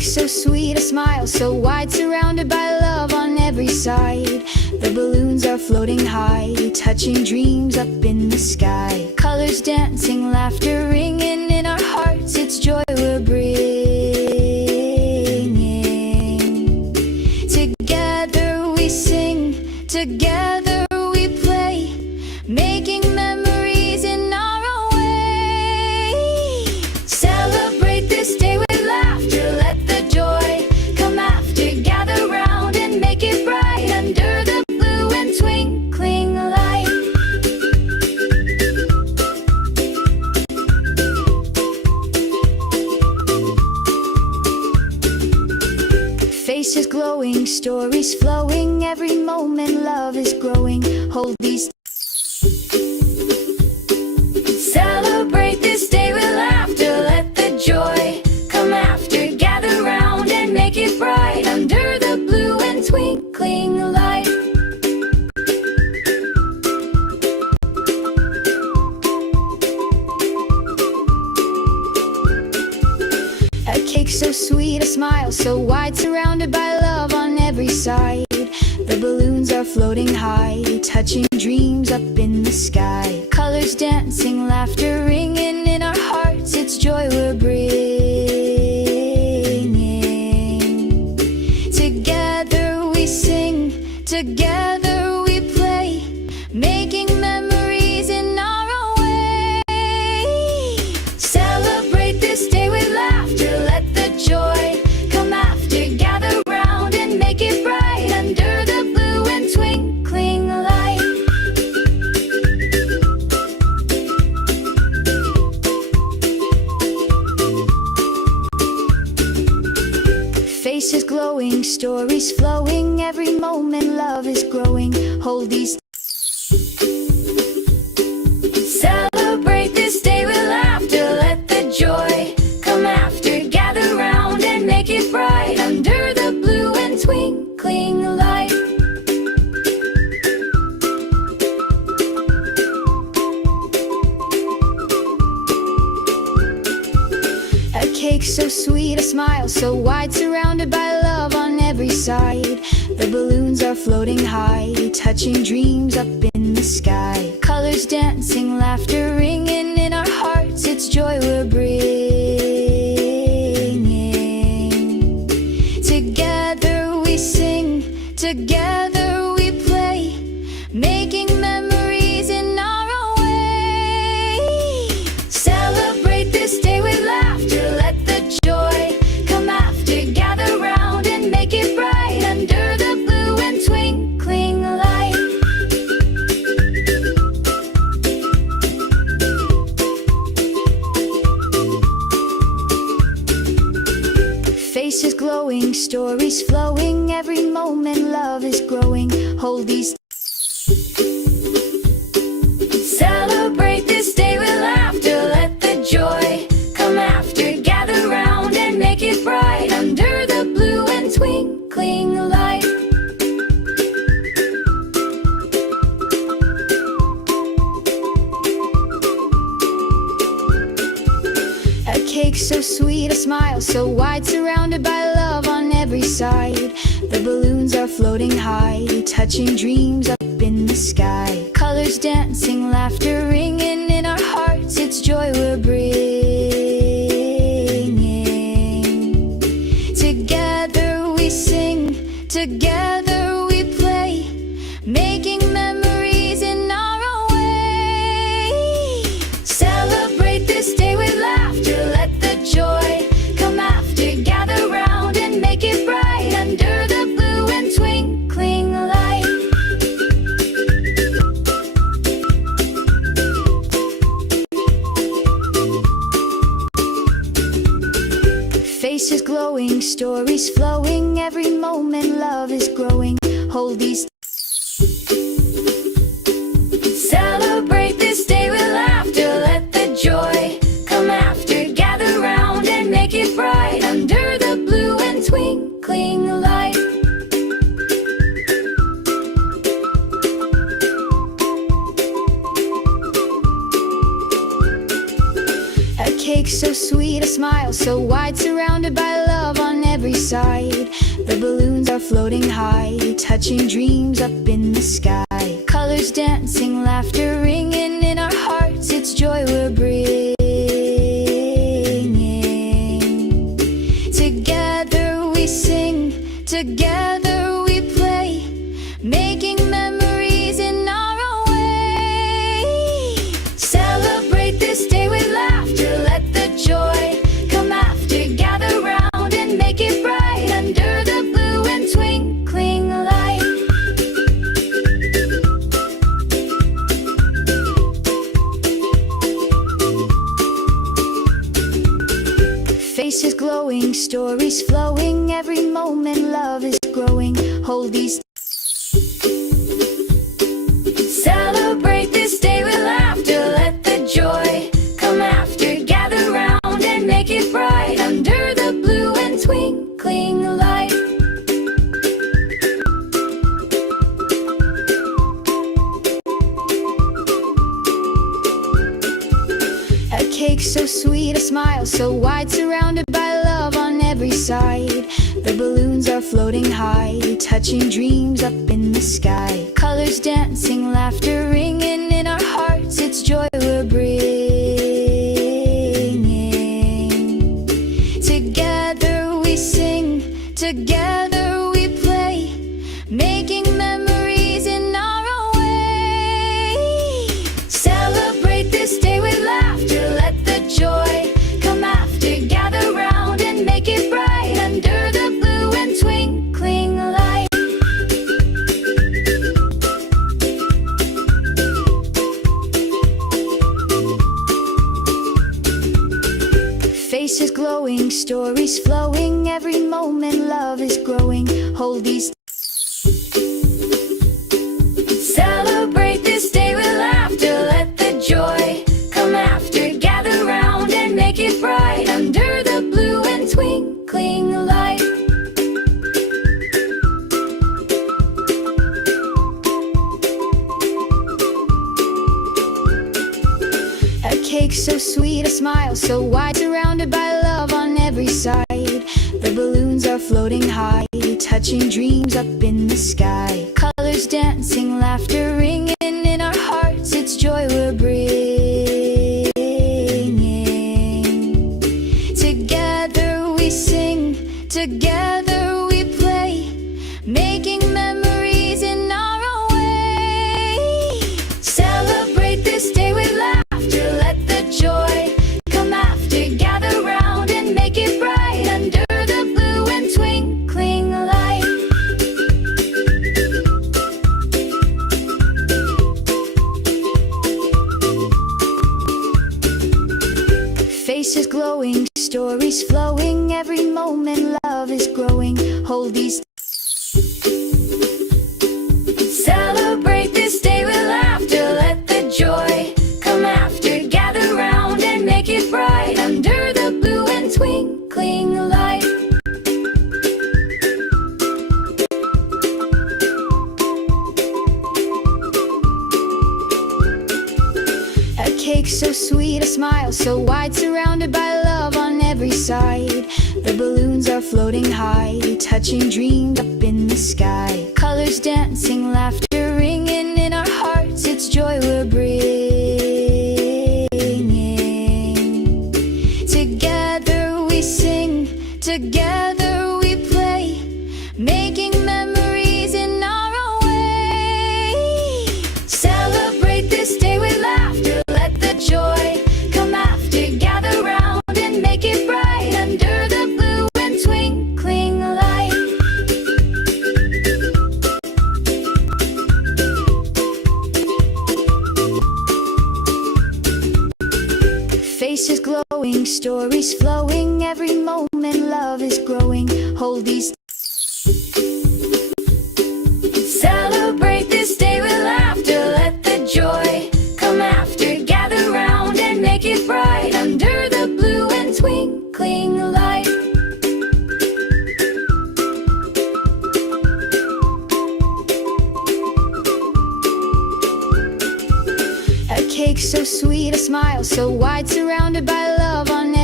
cake so sweet, a smile so wide, surrounded by love on every side. The balloons are floating high, touching dreams up in the sky. Colors dancing, laughter ringing in our hearts, it's joy we're bringing. Together we sing, together we play, making memories in our own way. Celebrate this day with laughter, let the joy come after. Gather round and make it bright under the blue and twinkling light. Faces glowing, stories flowing, every moment love is growing. Hold these. Celebrate this day with laughter, let the joy come after. Gather round and make it bright under the blue and twinkling light. A cake so sweet, a smile so wide, surrounded by love on every side. The balloons are floating high, touching dreams up in the sky. Colors dancing, laughter ringing in our hearts, it's joy we're bringing. Together we sing, together we play, making memories in our own way. Celebrate this day with laughter, let the joy come after. Gather round and make it bright under the blue and twinkling light. Faces glowing, stories flowing, every moment love is growing. Hold these. Celebrate this day with laughter, let the joy come after. Gather round and make it bright under the blue and twinkling light. A cake so sweet, a smile so wide, surrounded by love on every side. The balloons are floating high, touching dreams up in the sky. Colors dancing, laughter ringing in our hearts, it's joy we're bringing. Together we sing, together we play, making memories in our own way. Celebrate this day with laughter, let the joy come after. Gather round and make it bright under the blue and twinkling light. Faces glowing, stories flowing, every moment love is growing. Hold these. Celebrate this day with laughter, let the joy come after. Gather round and make it bright under the blue and twinkling light. A cake so sweet, a smile so wide, surrounded by love on every side. The balloons are floating high, touching dreams up in the sky. Colors dancing, laughter ringing in our hearts, it's joy we're bringing. Together we sing, together we play, making memories in our own way. Celebrate this day with laughter, let the joy come after. Gather round and make it bright under the blue and twinkling light. Faces glowing, stories flowing, every moment love is growing. Hold these. Celebrate this day with laughter, let the joy come after. Gather round and make it bright under the blue and twinkling light. cake so sweet, a smile so wide, surrounded by love on every side. The balloons are floating high, touching dreams up in the sky. Colors dancing, laughter ringing in our hearts, it's joy we're bringing. Together we sing, together we play, making memories in our own way. Celebrate this day with laughter, let the joy come after. Gather round and make it bright under the blue and twinkling light. Faces glowing, stories flowing, every moment love is growing. Hold these. Celebrate this day with laughter, let the joy come after. Gather round and make it bright under the blue and twinkling light. A cake so sweet, a smile so wide, surrounded by love on every side. The balloons are floating high, touching dreams up in the sky. Colors dancing, laughter ringing in our hearts, it's joy we're bringing. Together we sing, together we play, making memories in our own way. Celebrate this day with laughter, let the joy come after. Gather round and make it bright under the blue and twinkling light. Faces glowing, stories flowing, every moment love is growing. Hold these. Celebrate this day with laughter, let the joy come after. Gather round and make it bright under the blue and twinkling light. A cake so sweet, a smile so wide, surrounded by love on every side. The balloons are floating high, touching dreams up in the sky. Colors dancing, laughter ringing in our hearts, it's joy we're bringing. Together we sing, together we play, making memories in our own way. Celebrate this day with laughter, let the joy come after. Gather round and make it bright under the blue and twinkling light. Faces glowing, stories flowing, every moment love is growing. Hold these. Celebrate this day with laughter, let the joy come after. Gather round and make it bright under the blue and twinkling light. A cake so sweet, a smile so wide, surrounded by love on every side. The balloons are floating high, touching dreams up in the sky. Colors dancing, laughter ringing in our hearts, it's joy we're bringing. Together we sing, together we play, making memories in our own way. Celebrate this day with laughter, let the joy come after. Gather round and make it bright under the blue and twinkling light. Faces glowing, stories flowing, every moment love is growing. Hold these. Celebrate this day with laughter, let the joy come after. Gather round and make it bright under the blue and twinkling light. A cake so sweet, a smile so wide, surrounded by love on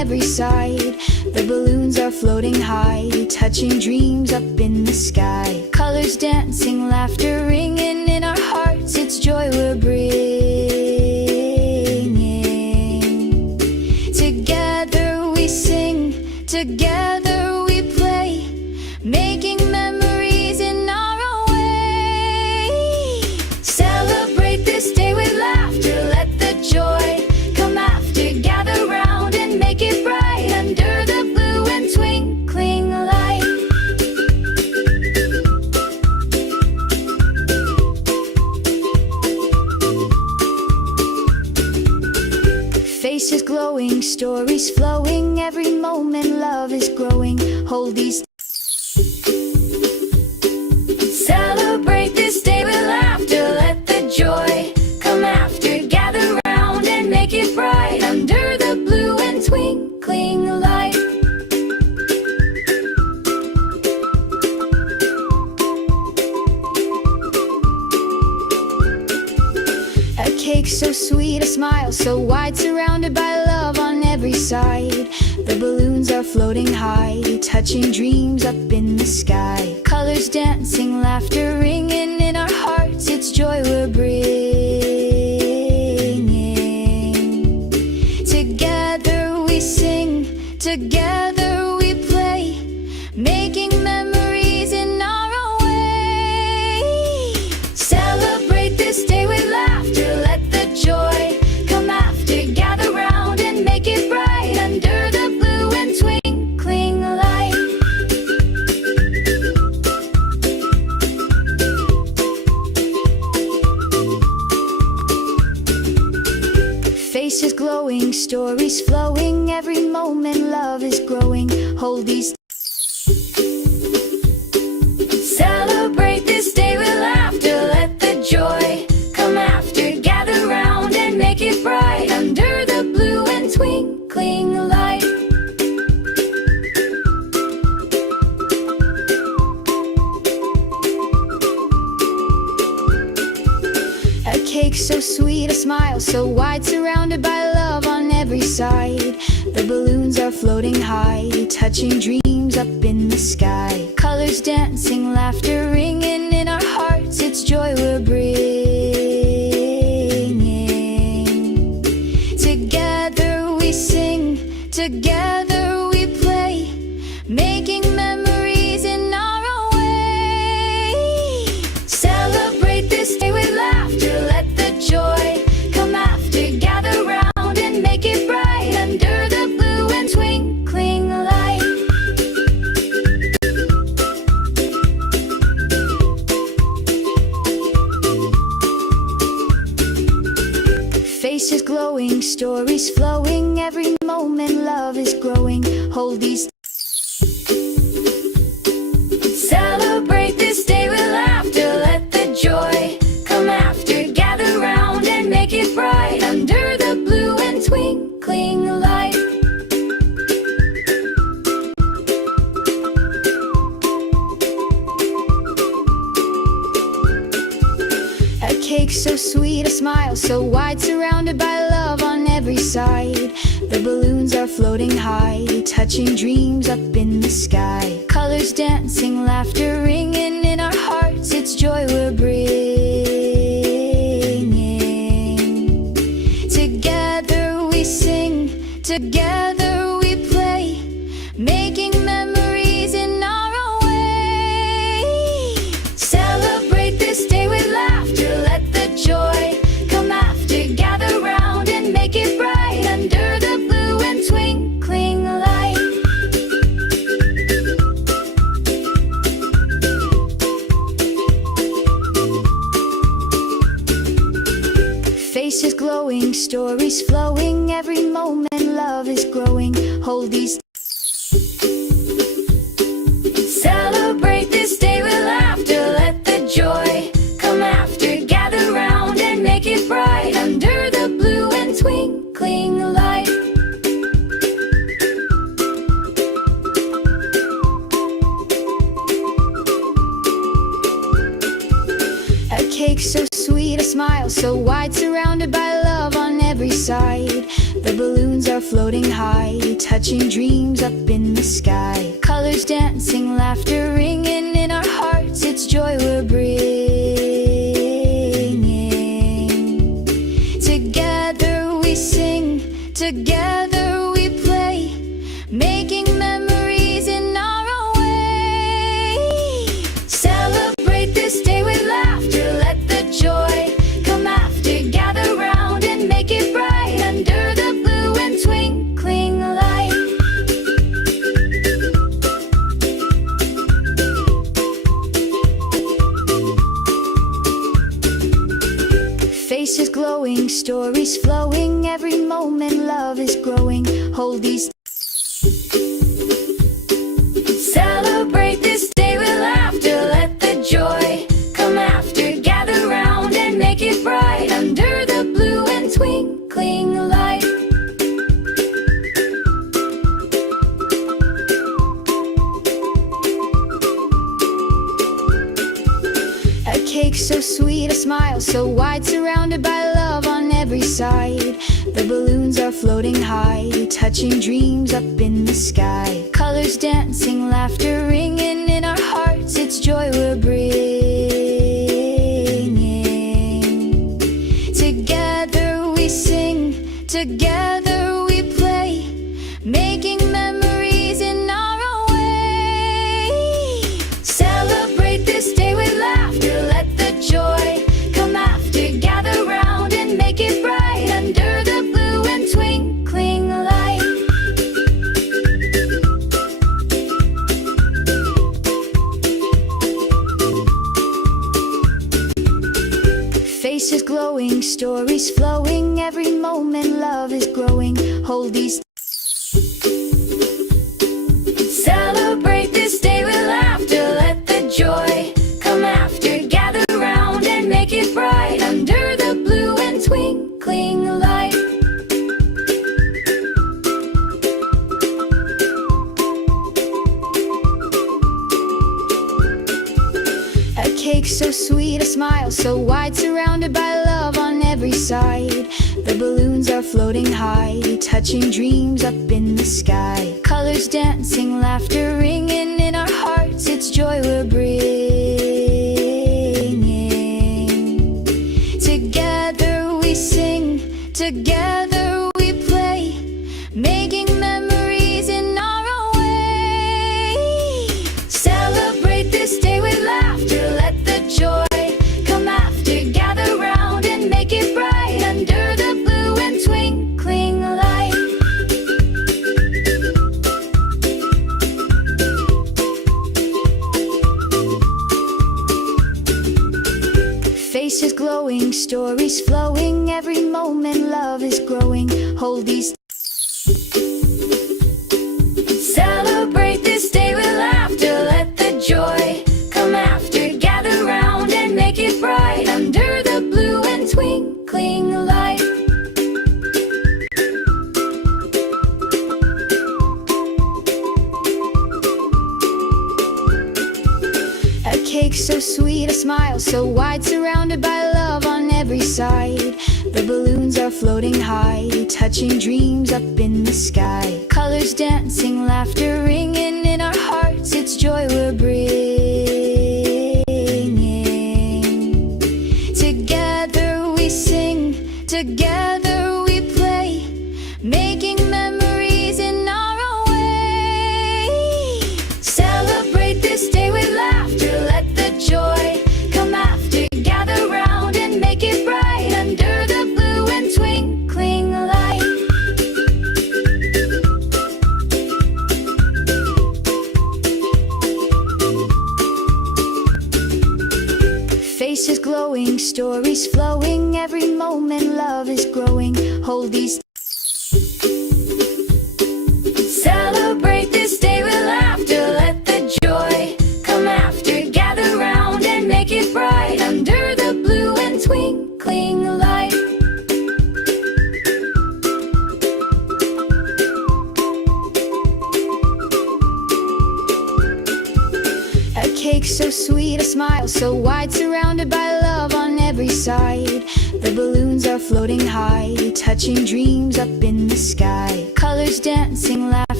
every side. The balloons are floating high, touching dreams up in the sky. Colors dancing, laughter ringing in our hearts, it's joy we're bringing. Together we sing, together we play, making memories in our own way. Celebrate this day with laughter, let the joy come after. Gather round and make it bright under the blue and twinkling light. Faces glowing, stories flowing, every moment love is growing. Hold these. Celebrate this day with laughter, let the joy come after. Gather round and make it bright under the blue and twinkling light. A cake so sweet, a smile so wide, surrounded by love on every side. The balloons are floating high, touching dreams up in the sky. Colors dancing, laughter ringing in our hearts, it's joy we're bringing. Together we sing, together we play, making memories in our own way. Celebrate this day with laughter, let the joy come after. Gather round and make it bright under the blue and twinkling light. Faces glowing, stories flowing, every moment love is growing. Hold these. Celebrate this day with laughter, let the joy come after. Gather round and make it bright under the blue and twinkling light. A cake so sweet, a smile so wide, surrounded by love on every side. The balloons are floating high, touching dreams up in the sky. Colors dancing, laughter ringing in our hearts, it's joy we're bringing. Together we sing, together we play, making memories in our own way. Celebrate this day with laughter, let the joy come after. Gather round and make it bright under the blue and twinkling light. Faces glowing, stories flowing, every moment love is growing. Hold these. Celebrate this day with laughter, let the joy come after. Gather round and make it bright under the blue and twinkling light. A cake so sweet, a smile so wide, surrounded by love on every side. The balloons are floating high, touching dreams up in the sky. Colors dancing, laughter ringing in our hearts, it's joy we're bringing. Together we sing, together we play, making memories in our own way. Celebrate this day with laughter, let the joy come after. Gather round and make it bright under the blue and twinkling light. Faces glowing, stories flowing, every moment love is growing. Hold these. Celebrate this day with laughter, let the joy come after. Gather round and make it bright under the blue and twinkling light. A cake so sweet, a smile so wide, surrounded by love on every side. The balloons are floating high, touching dreams up in the sky. Colors dancing, laughter ringing in our hearts, it's joy we're bringing. Together we sing, together we play, making memories in our own way. Celebrate this day with laughter, let the joy come after. Gather round and make it bright under the blue and twinkling light. Faces glowing, stories flowing, every moment love is growing. Hold these. Celebrate this day with laughter, let the joy come after. Gather round and make it bright under the blue and twinkling light. A cake so sweet, a smile so wide, surrounded by love on every side. The balloons are floating high, touching dreams up in the sky. Colors dancing, laughter ringing in our hearts, it's joy we're bringing. Together we sing, together we play, making memories in our own way. Celebrate this day with laughter, let the joy come after. Gather round and make it bright under the blue and twinkling light. Faces glowing, stories flowing, every moment love is growing. Hold these. Celebrate this day with laughter, let the joy come after. Gather round and make it bright under the blue and twinkling light. A cake so sweet, a smile so wide, surrounded by love on every side. The balloons are floating high, touching dreams up in the sky. Colors dancing, laughter ringing in our hearts, it's joy we're bringing. Together we sing, together we play, making memories in our own way. Celebrate this day with laughter, let the joy come after. Gather round and make it bright under the blue and twinkling light. Faces glowing, stories flowing, every moment love is growing. Hold these. Celebrate this day with laughter, let the joy come after. Gather round and make it bright under the blue and twinkling light. A cake so sweet, a smile so wide, surrounded by love on every side. The balloons are floating high, touching dreams up in the sky. Colors dancing, laughter ringing in our hearts, it's joy we're bringing. Together we sing, together we play, making memories in our own way. Celebrate this day with laughter, let the joy come after. Gather round and make it bright under the blue and twinkling light. Faces glowing, stories flowing, every moment love is growing. Hold these. Celebrate this day with laughter, let the joy come after. Gather round and make it bright under the blue and twinkling light. A cake so sweet, a smile so wide, surrounded by love on every side. The balloons are floating high, touching dreams up in the sky. Colors dancing, laughter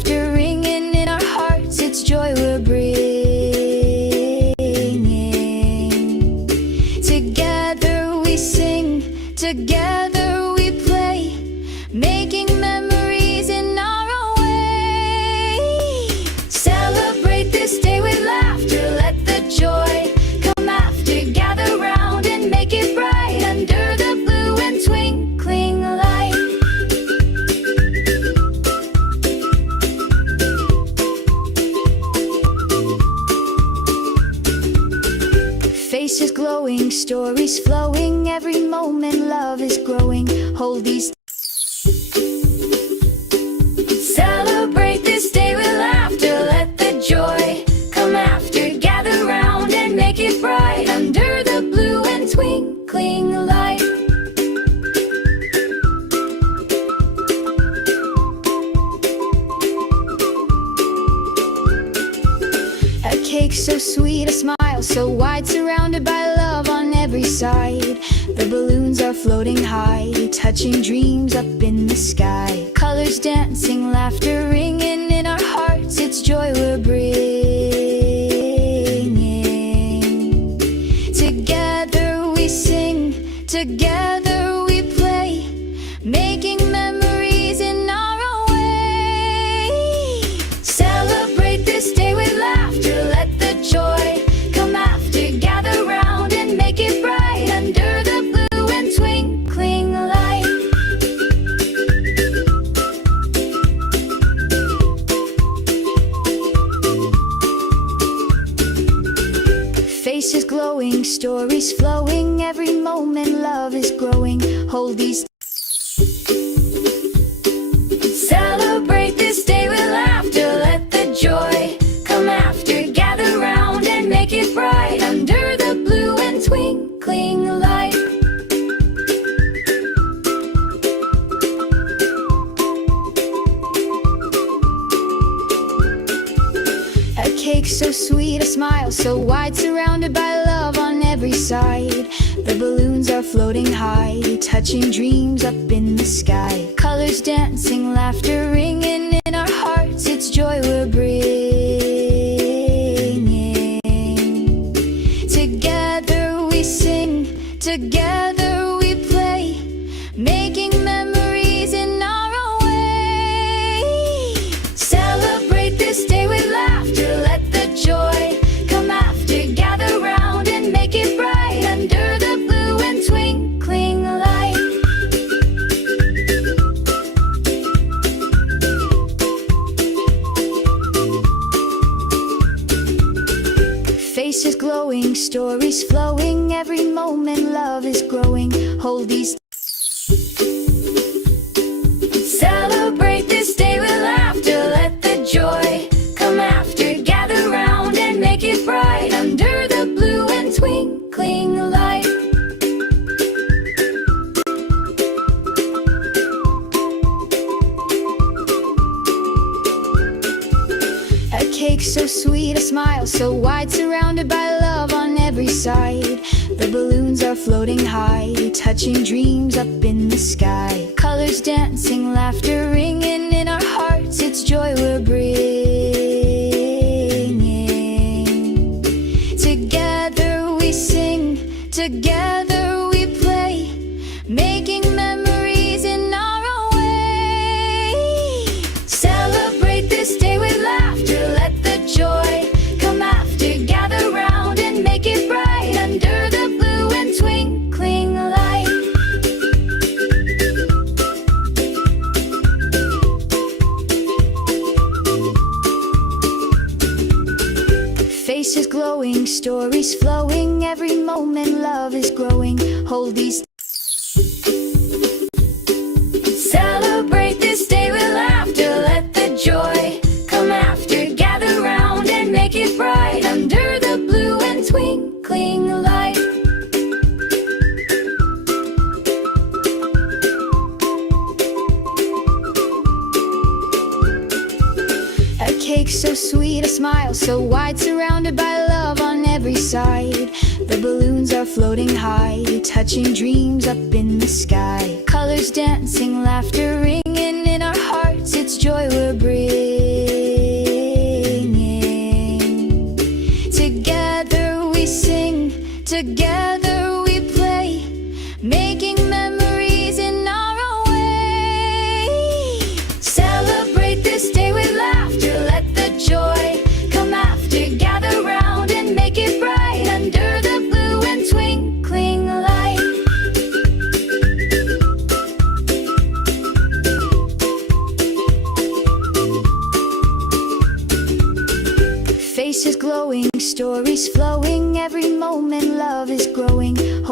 stories flowing, every moment love is growing. Hold these. Celebrate this day with laughter, let the joy come after. Gather round and make it bright under the blue and twinkling light. A cake so sweet, a smile so wide, surrounded by love on every side. The balloons are floating high, touching dreams up in the sky. Colors dancing, laughter ringing in our hearts, it's joy we're bringing. Together we sing, together we play, making memories in our own way. Celebrate this day with laughter, let the joy come after. Gather round and make it bright under the blue and twinkling light. Faces glowing, stories flowing, every moment love is growing. Hold these. Celebrate this day with laughter, let the joy come after. Gather round and make it bright under the blue and twinkling light. A cake so sweet, a smile so wide, surrounded by love on every side. The balloons are floating high, touching dreams up in the sky. Colors dancing, laughter ringing in our hearts, it's joy we're bringing. Together we sing, together we play, making memories in our own way. Celebrate this day with laughter, let the joy come after. Gather round and make it bright under the blue and twinkling light. Faces glowing, stories flowing, every moment love is growing. Hold these. Celebrate this day with laughter, let the joy come after. Gather round and make it bright under the blue and twinkling light. A cake so sweet, a smile so wide, surrounded by love on every side. The balloons are floating high, touching dreams up in the sky. Colors dancing, laughter ringing in our hearts, it's joy we're bringing. Together we sing, together we play, making memories in our own way. Celebrate this day with laughter, let the joy come after. Gather round and make it bright under the blue and twinkling light. Faces glowing, stories flowing, every moment love is growing. Hold these. Celebrate this day with laughter, let the joy come after. Gather round and make it bright under the blue and twinkling light. A cake so sweet, a smile so wide, surrounded by love on every side. The balloons are floating high, touching dreams up in the sky. Colors dancing, laughter ringing in our hearts, it's joy we're bringing. Together we sing, together we play, making memories in our own way. Celebrate this day with laughter, let the joy come after. Gather round and make it bright under the blue and twinkling light. Faces glowing, stories flowing, every moment love is growing.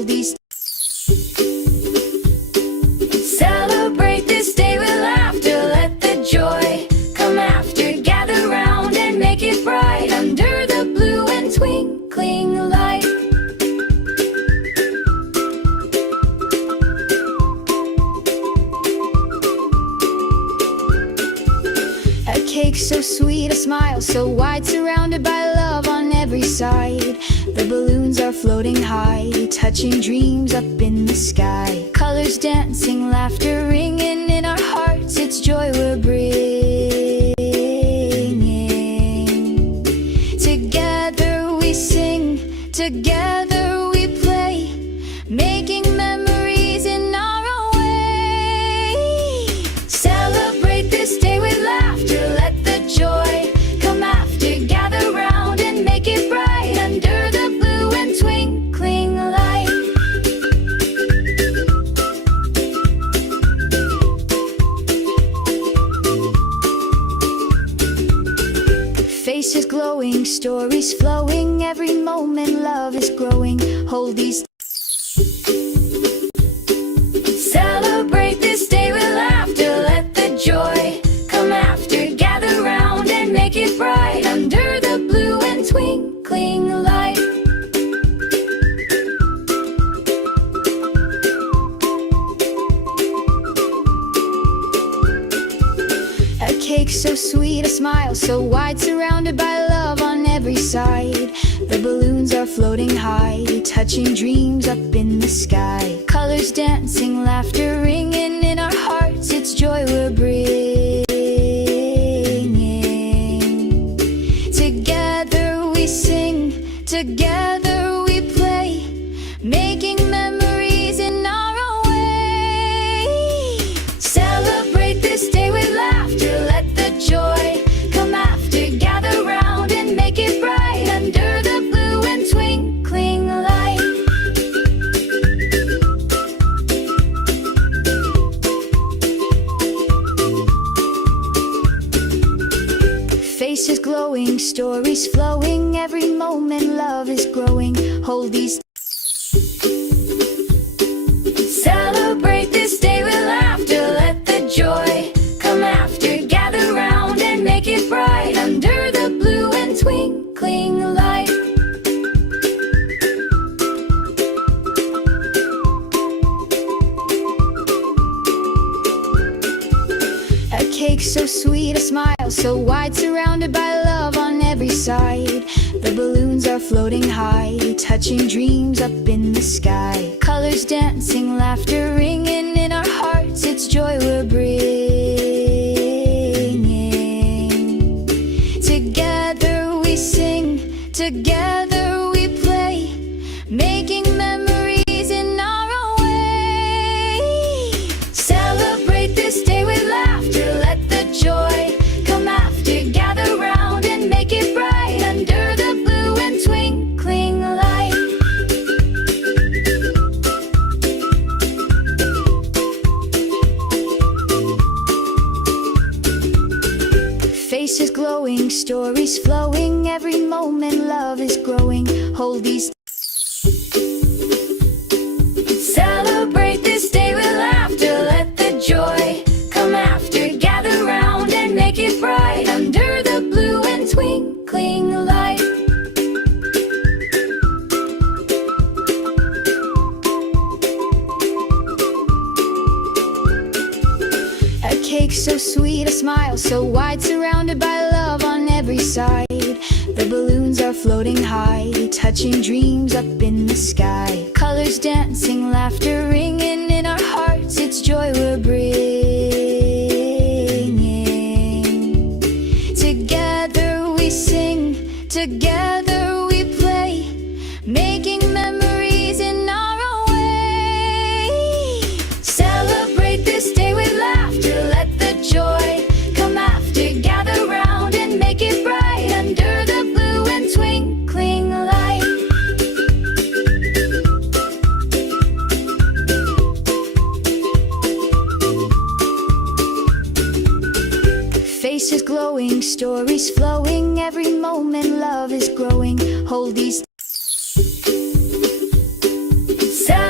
hold these. Celebrate this day with laughter, let the joy come after. Gather round and make it bright under the blue and twinkling light. A cake so sweet, a smile so wide, surrounded by love on every side. The balloons are floating high, touching dreams up in the sky. Colors dancing, laughter ringing in our hearts, it's joy we're bringing. Together we sing, together we play, making memories in our own way. Celebrate this day with laughter, let the joy come after. Gather round and make it bright under the blue and twinkling light. Faces glowing, stories flowing, every moment love is growing. Hold these. Celebrate this day with laughter, let the joy come after. Gather round and make it bright under the blue and twinkling light. A cake so sweet, a smile so wide, surrounded by love on every side. The balloons are floating high, touching dreams up in the sky. Colors dancing, laughter ringing in our hearts, it's joy we're bringing. Together we sing, together we play, making memories in our own way. Celebrate this day with laughter, let the joy come after. Gather round and make it bright under the blue and twinkling light. Faces glowing, stories flowing, every moment love is growing. Hold these. Celebrate this day with laughter, let the joy come after. Gather round and make it bright under the blue and twinkling light. A cake so sweet, a smile so wide, surrounded by love on every side. The balloons are floating high, touching dreams up in the sky. Colors dancing, laughter ringing in our hearts, it's joy we're bringing. Together we sing, together we play, making memories in our own way. Celebrate this day with laughter, let the joy come after. Gather round and make it bright under the blue and twinkling light. Faces glowing, stories flowing, every moment love is growing. Hold these. Celebrate this day with laughter, let the joy come after. Gather round and make it bright under the blue and twinkling light. A cake so sweet, a smile so wide, surrounded by love on every side. The balloons are floating high, touching dreams up in the sky. Colors dancing, laughter ringing in our hearts, it's joy we're bringing. Together we sing, together we play, making memories in our own way. Celebrate this day with laughter, let the joy come after. Gather round and make it bright under the blue and twinkling light. Faces glowing, stories flowing, every moment love is growing. Hold these.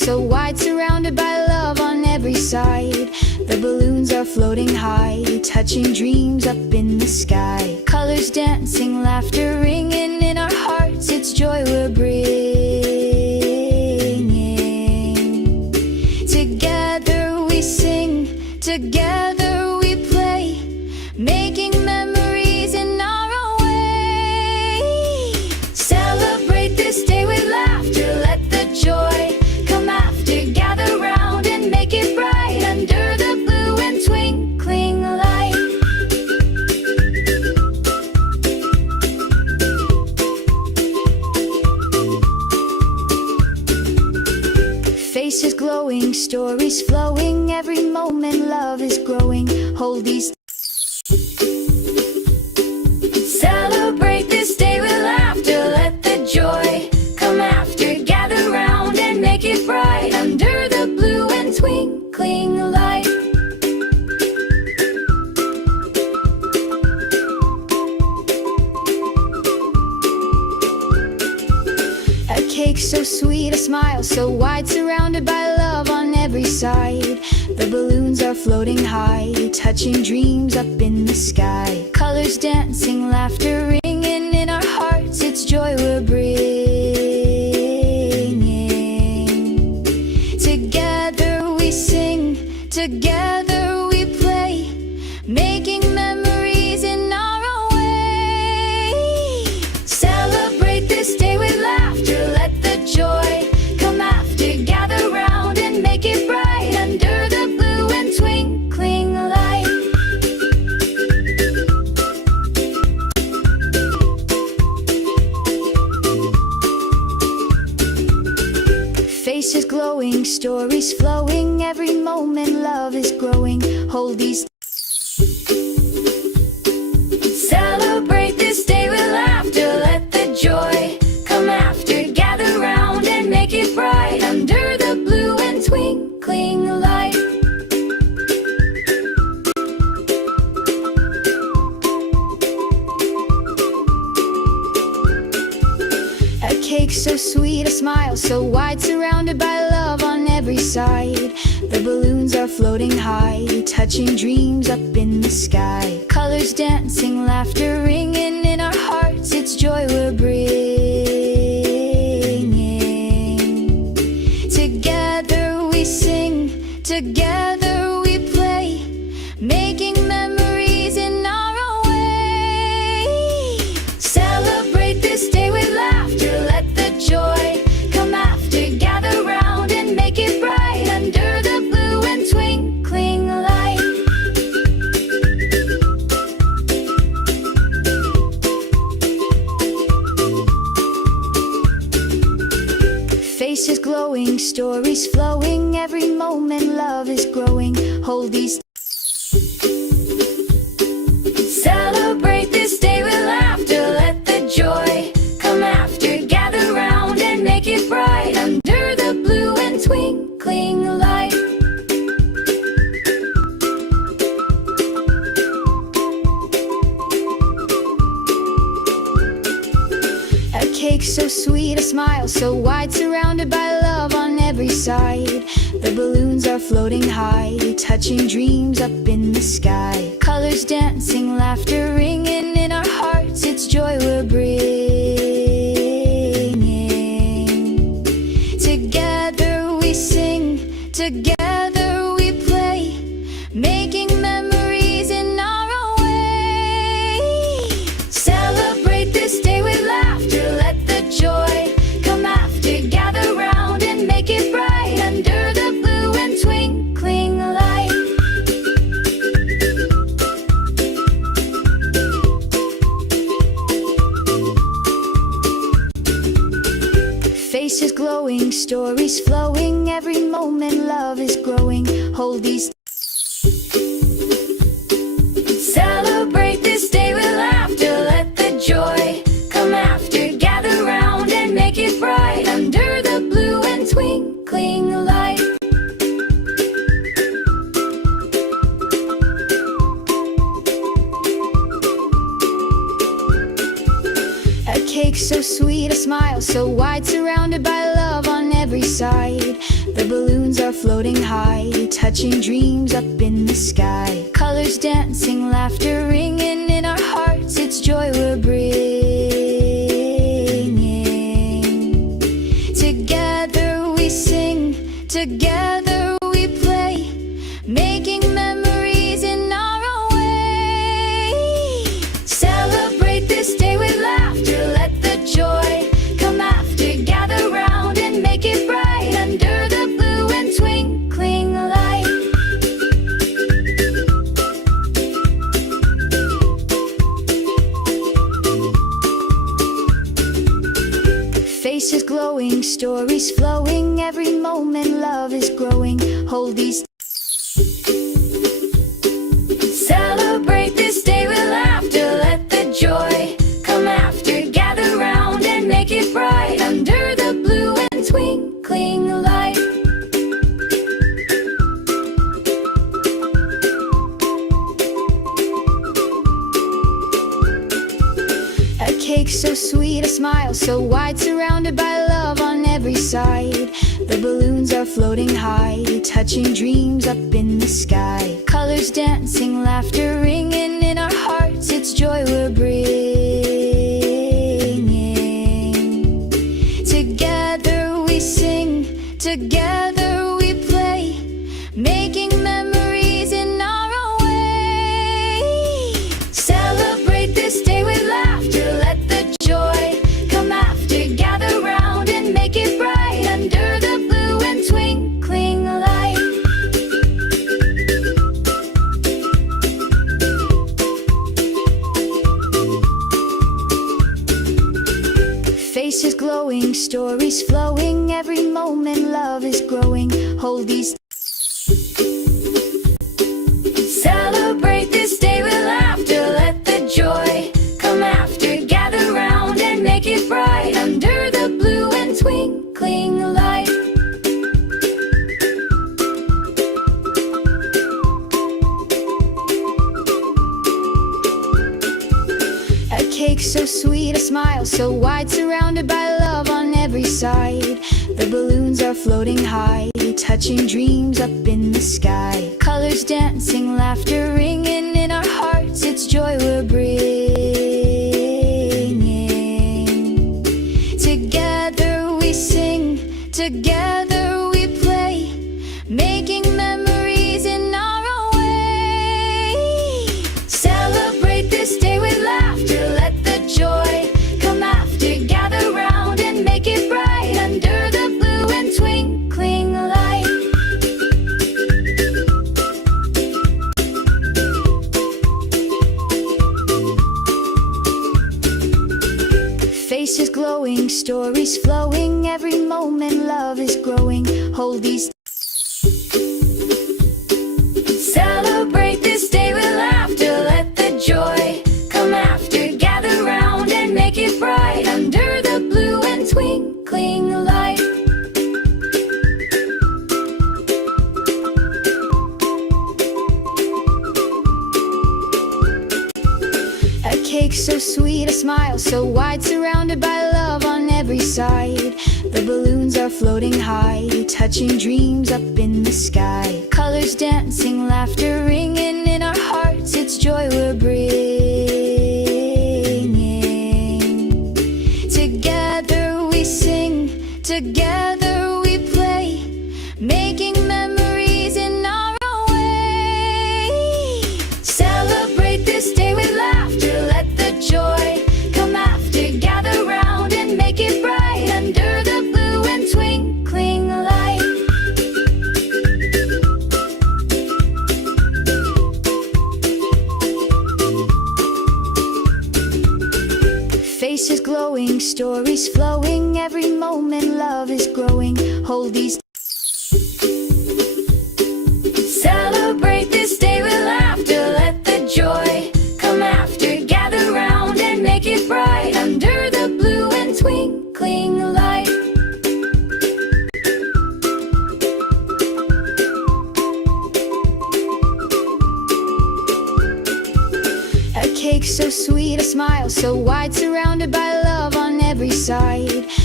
so wide, surrounded by love on every side. The balloons are floating high, touching dreams up in the sky. Colors dancing, laughter ringing in our hearts, it's joy we're bringing. Together we sing, together we play, making memories in our own way. Celebrate this day with laughter, let the joy come after. Gather round and make it bright under the blue and twinkling light. Faces glowing, stories flowing, every moment love is growing. Hold these. Celebrate this day with laughter, let the joy come after. Gather round and make it bright under the blue and twinkling light. A cake so sweet, a smile so wide, surrounded by love on every side. The balloons are floating high, touching dreams up in the sky. Colors dancing, laughter ringing in our hearts, it's joy we're bringing. Together we sing, together we play, making memories in our own way. Celebrate this day with laughter, let the joy come after. Gather round and make it bright under the blue and twinkling light. Faces glowing, stories flowing, every moment love is growing. Hold these. Celebrate this day with laughter, let the joy come after. Gather round and make it bright under the blue and twinkling light. A cake so sweet, a smile so wide, surrounded by love on every side. The balloons are floating high, touching dreams up in the sky. Colors dancing, laughter ringing in our hearts, it's joy we're bringing. Together we sing, together we play, making memories in our own way. Celebrate this day with laughter, let the joy come after. Gather round and make it bright under the blue and twinkling light. Faces glowing, stories flowing, every moment love is growing. Hold these. Celebrate this day with laughter, let the joy come after. Gather round and make it bright under the blue and twinkling light. A cake so sweet, a smile so wide, surrounded by love on every side. The balloons are floating high, touching dreams up in the sky. Colors dancing, laughter ringing in our hearts, it's joy we're bringing. Together we sing, together we play, making memories in our own way. Celebrate this day with laughter, let the joy come after. Gather round and make it bright under the blue and twinkling light. Faces glowing, stories flowing, every moment love is growing. Hold these. Celebrate this day with laughter, let the joy come after. Gather round and make it bright under the blue and twinkling light. A cake so sweet, a smile so wide, surrounded by love on every side. The balloons are floating high, touching dreams up in the sky. Colors dancing, laughter ringing in our hearts, it's joy we're bringing. Together we sing, together we play, making memories in our own way. Celebrate this day with laughter, let the joy come after. Gather round and make it bright under the blue and twinkling light. Faces glowing, stories flowing, every moment love is growing. Hold these. Celebrate this day with laughter, let the joy come after. Gather round and make it bright under the blue and twinkling light. A cake so sweet, a smile so wide, surrounded by love on every side. The balloons are floating high, touching dreams up in the sky. Colors dancing, laughter ringing in our hearts, it's joy we're bringing. Together we sing, together we play, making memories in our own way. Celebrate this day with laughter, let the joy come after. Gather round and make it bright under the blue and twinkling light. Faces glowing, stories flowing, every moment love is growing. Hold these. Celebrate this day with laughter, let the joy come after. Gather round and make it bright under the blue and twinkling light. A cake so sweet, a smile so wide, surrounded by love on every side. The balloons are floating high, touching dreams up in the sky. Colors dancing, laughter ringing in our hearts, it's joy we're bringing. Together we sing, together we play, making memories in our own way. Celebrate this day with laughter, let the joy come after. Gather round and make it bright under the blue and twinkling light. Faces glowing, stories flowing, every moment love is growing. Hold these. Celebrate this day with laughter, let the joy come after. Gather round and make it bright under the blue and twinkling light. A cake so sweet, a smile so wide, surrounded by love on every side. The balloons are floating high, touching dreams up in the sky. Colors dancing, laughter ringing in our hearts, it's joy we're bringing. Together we sing, together we play, making memories in our own way. Celebrate this day with laughter, let the joy come after. Gather round and make it bright under the blue and twinkling light. Faces glowing, stories flowing, every moment love is growing. Hold these. Celebrate this day with laughter, let the joy come after. Gather round and make it bright under the blue and twinkling light. A cake so sweet, a smile so wide, surrounded by love on every side.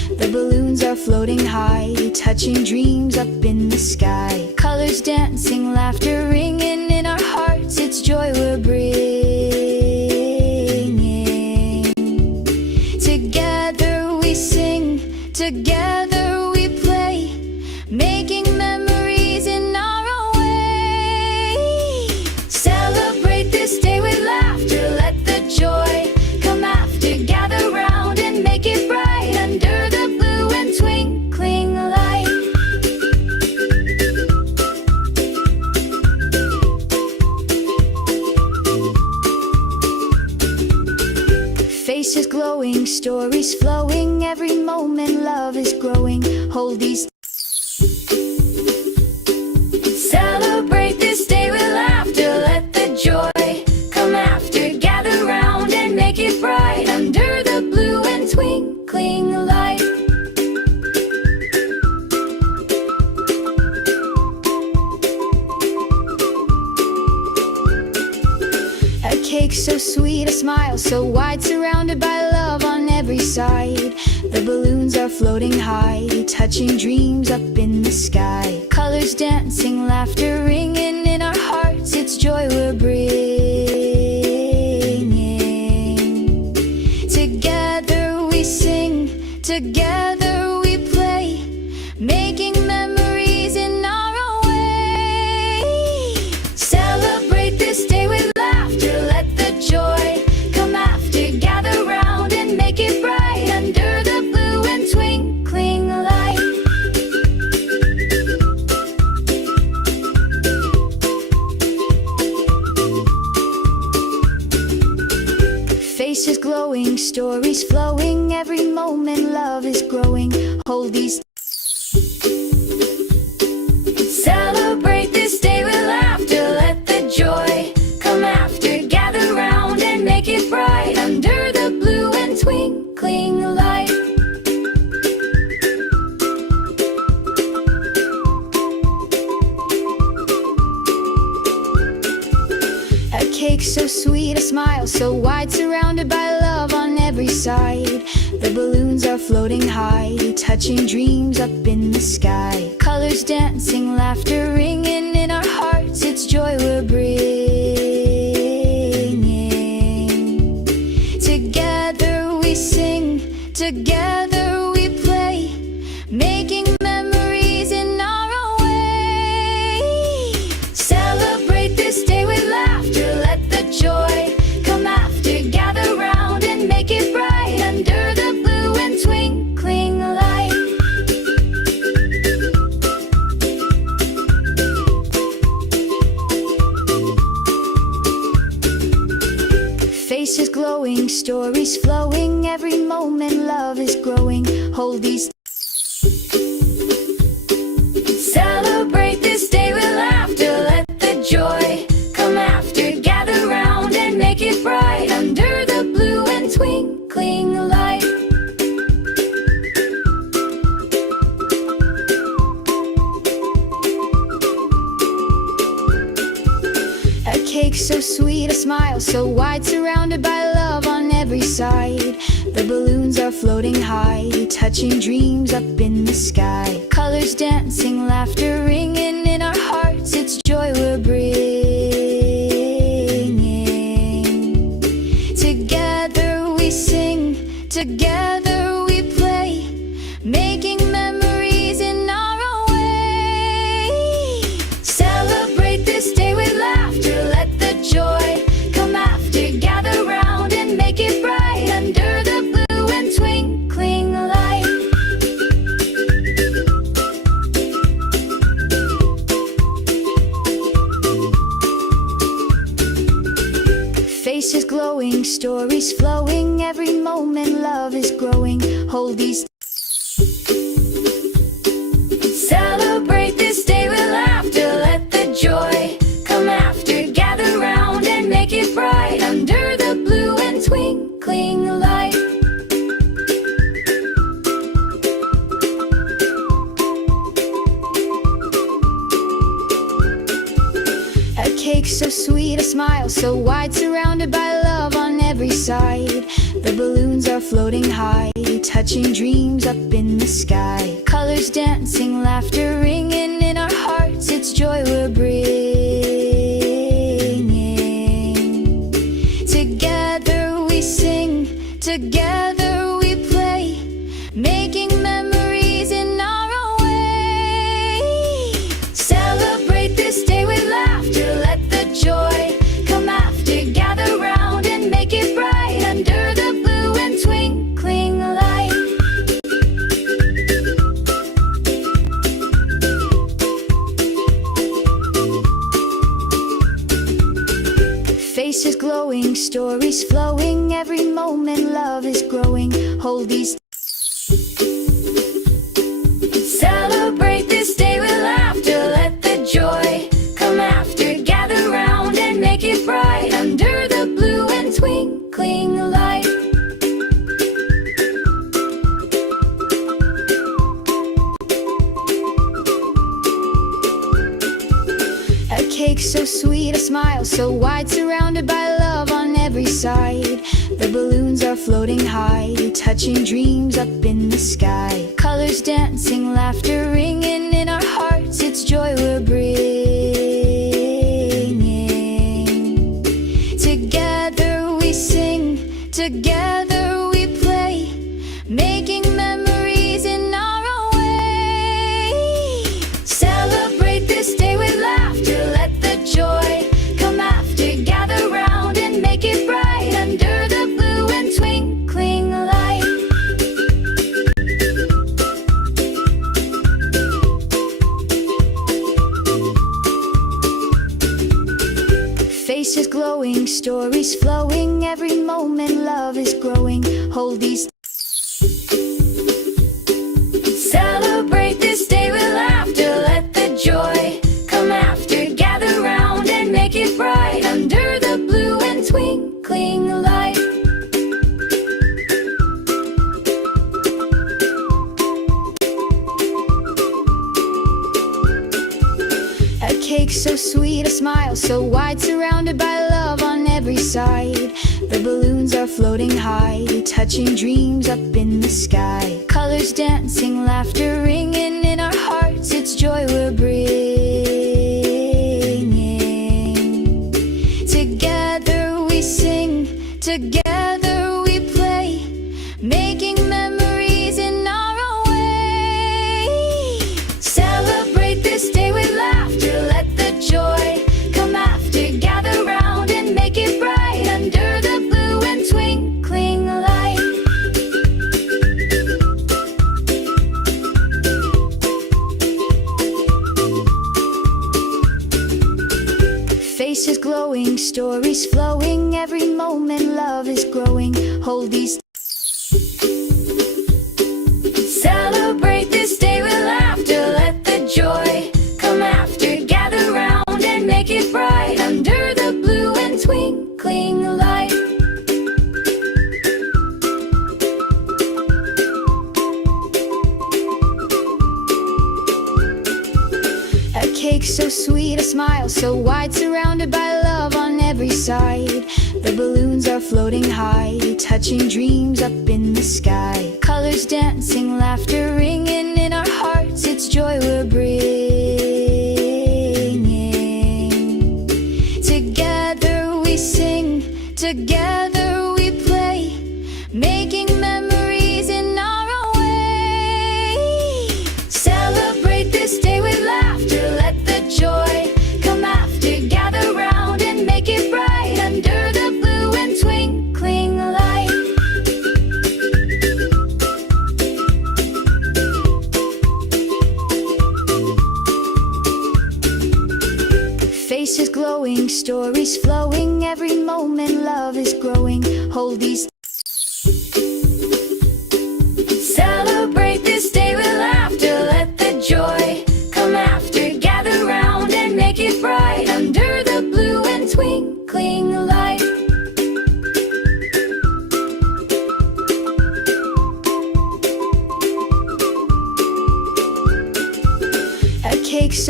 The balloons are floating high, touching dreams up in the sky. Colors dancing, laughter ringing in our hearts, it's joy we're bringing. Together we sing, together we play, making memories in our own way. Celebrate this day with laughter, let the joy come after. Gather round and make it bright under the blue and twinkling light. Faces glowing, stories flowing, every moment love is growing. Hold these. Celebrate this day with laughter, let the joy come after. Gather round and make it bright under the blue and twinkling light. A cake so sweet, a smile so wide, surrounded by love on every side. The balloons are floating high, touching dreams up in the sky. Colors dancing, laughter ringing in our hearts, it's joy we're bringing. Together we sing, together we play, making memories in our own way. Celebrate this day with laughter, let the joy come after. Gather round and make it bright under the blue and twinkling light. Faces glowing, stories flowing, every moment love is growing. Hold these. Celebrate this day with laughter, let the joy come after. Gather round and make it bright under the blue and twinkling light. A cake so sweet, a smile so wide, surrounded by love on every side. The balloons are floating high, touching dreams up in the sky. Colors dancing, laughter ringing in our hearts, it's joy we're bringing. Together we sing, together we play, making memories in our own way. Celebrate this day with laughter, let the joy come after. Gather round and make it bright under the blue and twinkling light. Faces glowing, stories flowing, every moment love is growing. Hold these. Celebrate this day with laughter, let the joy come after. Gather round and make it bright under the blue and twinkling light. A cake so sweet, a smile so wide, surrounded by love on every side. The balloons are floating high, touching dreams up in the sky. Colors dancing, laughter ringing in our hearts, it's joy we're bringing. Together we sing, together we play, making memories in our own way. Celebrate this day with laughter, let the joy come after. Gather round and make it bright under the blue and twinkling light. Faces glowing, stories flowing, every moment love is growing. Hold these. Celebrate this day with laughter, let the joy come after. Gather round and make it bright under the blue and twinkling light. A cake so sweet, a smile so wide, surrounded by love on every every side. The balloons are floating high, touching dreams up in the sky. Colors dancing, laughter ringing in our hearts. It's joy we're bringing. Together we sing, together we play, making memories in our own way. Celebrate this day with laughter, let the joy come after. Gather round and make it bright under the blue and twinkling light. Faces glowing, stories flowing, every moment love is growing. Hold these. Celebrate this day with laughter, let the joy come after. Gather round and make it bright under the blue and twinkling light. A cake so sweet, a smile so wide, surrounded by love on every side. The balloons are floating high, touching dreams up in the sky. Colors dancing, laughter ringing in our hearts. It's joy we're bringing. Together we sing, together we play, making memories in our own way. Celebrate this day with laughter, let the joy come after. Gather round and make it bright under the blue and twinkling light. Faces glowing, stories flowing, every moment love is growing. Hold these. Celebrate this day with laughter, let the joy come after. Gather round and make it bright under the blue and twinkling light. A cake so sweet, a smile so wide, surrounded by love on every side. The balloons are floating high, touching dreams up in the sky. Colors dancing, laughter ringing in our hearts. It's joy we're bringing. Together we sing, together we play, making memories in our own way. Celebrate this day with laughter, let the joy come after. Gather round and make it bright under the blue and twinkling light. Faces glowing, stories flowing, every moment love is growing. Hold these. Celebrate this day with laughter, let the joy come after. Gather round and make it bright under the blue and twinkling light. A cake so sweet, a smile so wide, surrounded by love on every side. The balloons are floating high, touching dreams up in the sky. Colors dancing, laughter ringing in our hearts. It's joy we're bringing. Together we sing, together we play, making memories in our own way. Celebrate this day with laughter, let the joy come after. Gather round and make it bright under the blue and twinkling light. Faces glowing, stories flowing, every moment love is growing. Hold these. Celebrate this day with laughter, let the joy come after. Gather round and make it bright under the blue and twinkling light. A cake so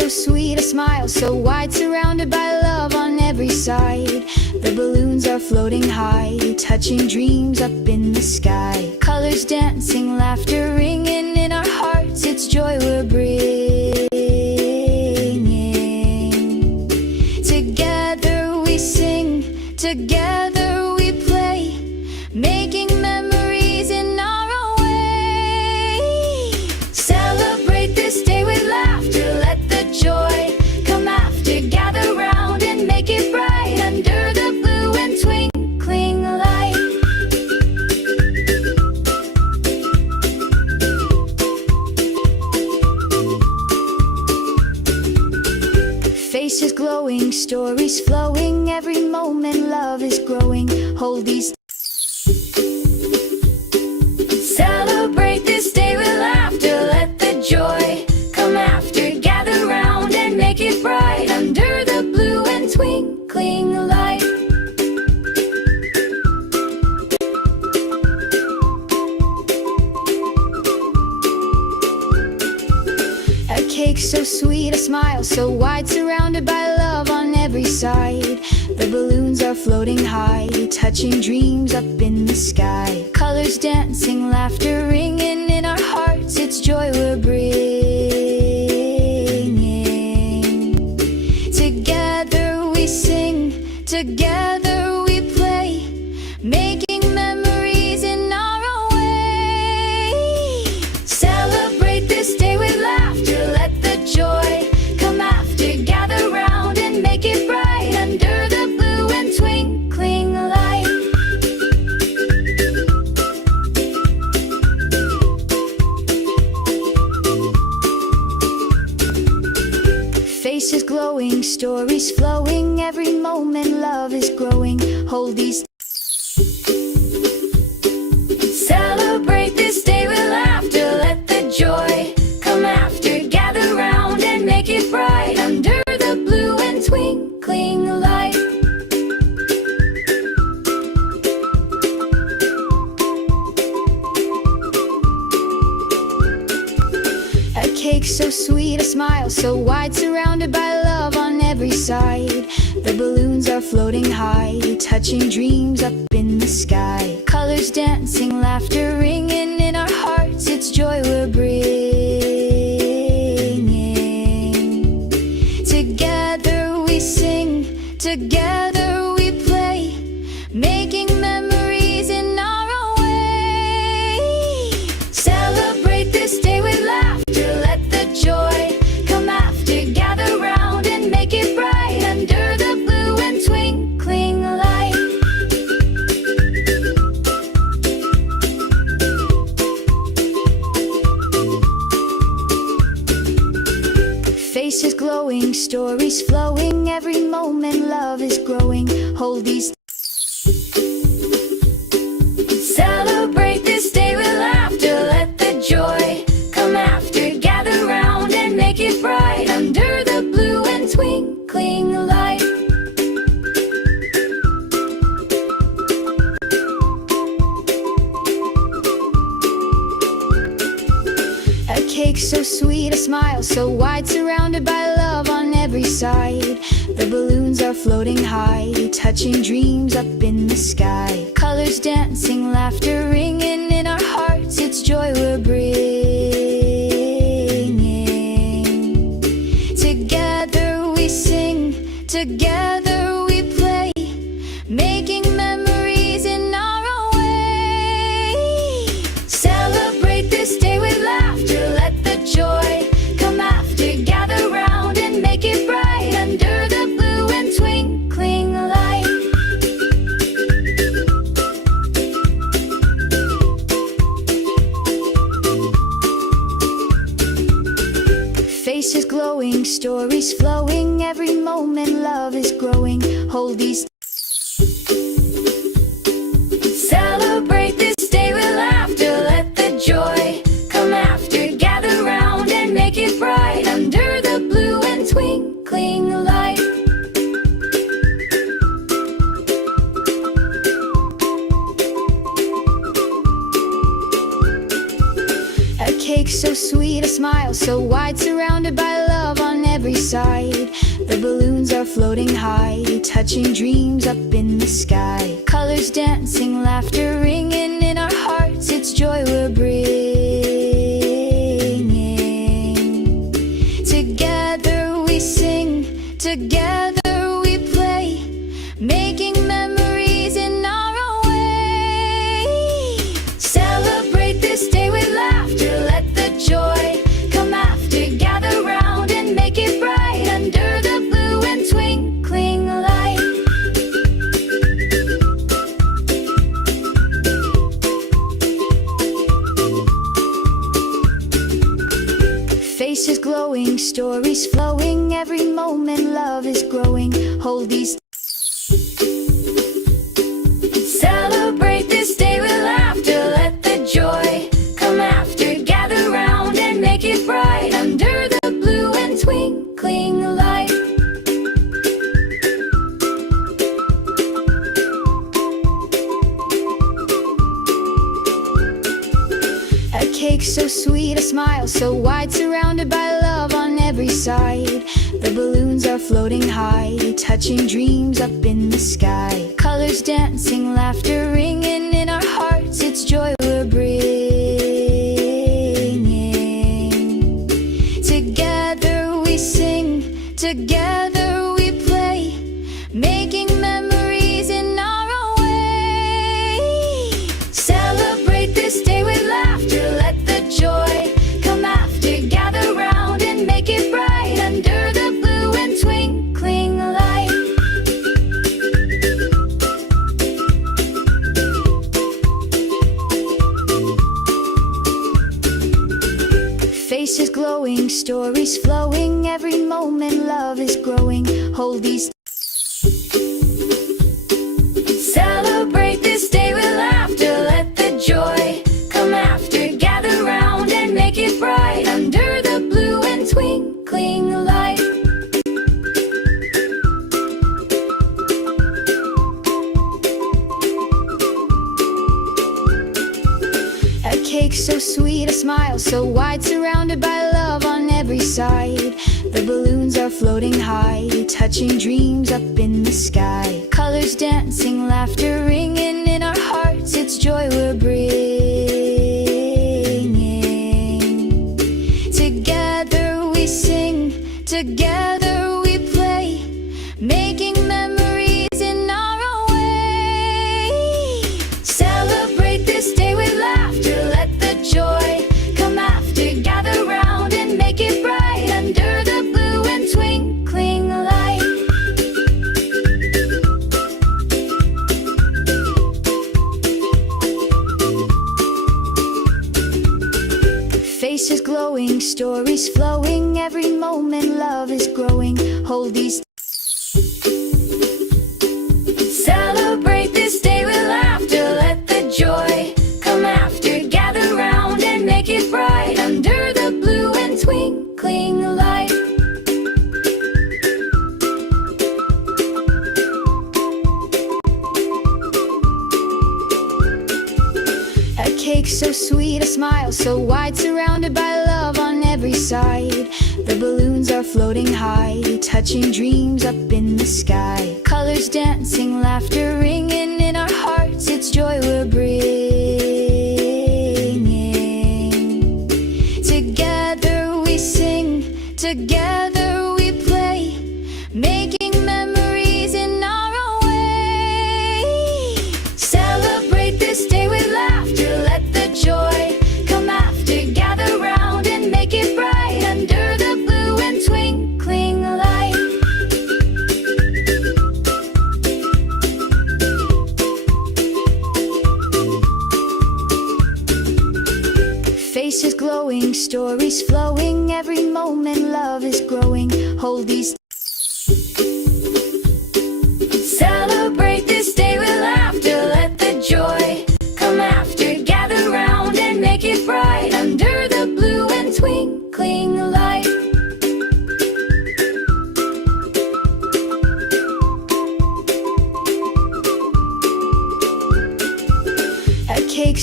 so sweet, a smile so wide, surrounded by love on every side. The balloons are floating high, touching dreams up in the sky. Colors dancing, laughter ringing in our hearts, it's joy we're bringing. Together we sing, together we play, making memories in our own way. Celebrate this day with laughter, let the joy come after. Gather round and make it bright under the blue and twinkling light. Faces glowing, stories flowing, every moment love is growing. Hold these. Celebrate this day with laughter, let the joy come after. Gather round and make it bright under the blue and twinkling light. A cake so sweet, a smile so wide, surrounded by love on every side. The balloons are floating high, touching dreams up in the sky. Colors dancing, laughter ringing in our hearts, it's joy we're bringing. Together we sing, together we play, making memories in our own way. Celebrate this day with laughter, let the joy come after. Gather round and make it bright under the blue and twinkling light. Faces glowing, stories flowing, every moment love is growing. Hold these. Celebrate this day with laughter, let the joy come after. Gather round and make it bright under the blue and twinkling light. A cake so sweet, a smile so wide, surrounded by love on every side. The balloons are floating high, touching dreams up in the sky. Colors dancing, laughter ringing in our hearts, it's joy we're bringing. Together we sing, together we play, making memories in our own way. Celebrate this day with laughter, let the joy come after. Gather round and make it bright under the blue and twinkling light. Faces glowing, stories flowing, every moment love is growing. Hold these. Celebrate this day with laughter, let the joy come after. Gather round and make it bright under the blue and twinkling light. A cake so sweet, a smile so wide, surrounded by love on every side. The balloons are floating high, touching dreams up in the sky. Colors dancing, laughter ringing in our hearts, it's joy we're bringing. Together we sing, together we play, making memories in our own way. Celebrate this day with laughter, let the joy come after. Gather round and make it bright under the blue and twinkling light. Faces glowing, stories flowing, every moment love is growing. Hold these. Celebrate this day with laughter, let the joy come after. Gather round and make it bright under the blue and twinkling light. A cake so sweet, a smile so wide, surrounded by love on every side. The balloons are floating high, touching dreams up in the sky. Colors dancing, laughter ringing in our hearts, it's joy we're bringing. Together we sing, together we play, making memories in our own way. Celebrate this day with laughter, let the joy come after. Gather round and make it bright under the blue and twinkling light. Faces glowing, stories flowing, every moment love is growing. Hold these. Celebrate this day with laughter, let the joy come after. Gather round and make it bright under the blue and twinkling light. A cake so sweet, a smile so wide, surrounded by love on every side. The balloons are floating high, touching dreams up in the sky. Colors dancing, laughter ringing in our hearts, it's joy we're bringing. Together we sing, together we play, making memories in our own way. Celebrate this day with laughter, let the joy come after. Gather round and make it bright under the blue and twinkling light. Faces glowing, stories flowing, every moment love is growing. Hold these. Celebrate this day with laughter, let the joy come after. Gather round and make it bright under the blue and twinkling light. A cake so sweet, a smile so wide, surrounded by love on every side. The balloons are floating high, touching dreams up in the sky. Colors dancing, laughter ringing in our hearts, it's joy we're bringing. Together we sing, together we play, making memories in our own way. Celebrate this day with laughter, let the joy come after. Gather round and make it bright under the blue and twinkling light. Faces glowing, stories flowing, every moment love is growing. Hold these. Celebrate this day with laughter, let the joy come after. Gather round and make it bright under the blue and twinkling light. A cake so sweet, a smile so wide, surrounded by love on every side. The balloons are floating high, touching dreams up in the sky. Colors dancing, laughter ringing in our hearts, it's joy we're bringing. Together we sing, together we play, making memories in our own way. Celebrate this day with laughter, let the joy come after. Gather round and make it bright under the blue and twinkling light. Faces glowing, stories flowing, every moment love is growing. Hold these. Celebrate this day with laughter, let the joy come after. Gather round and make it bright under the blue and twinkling light. A cake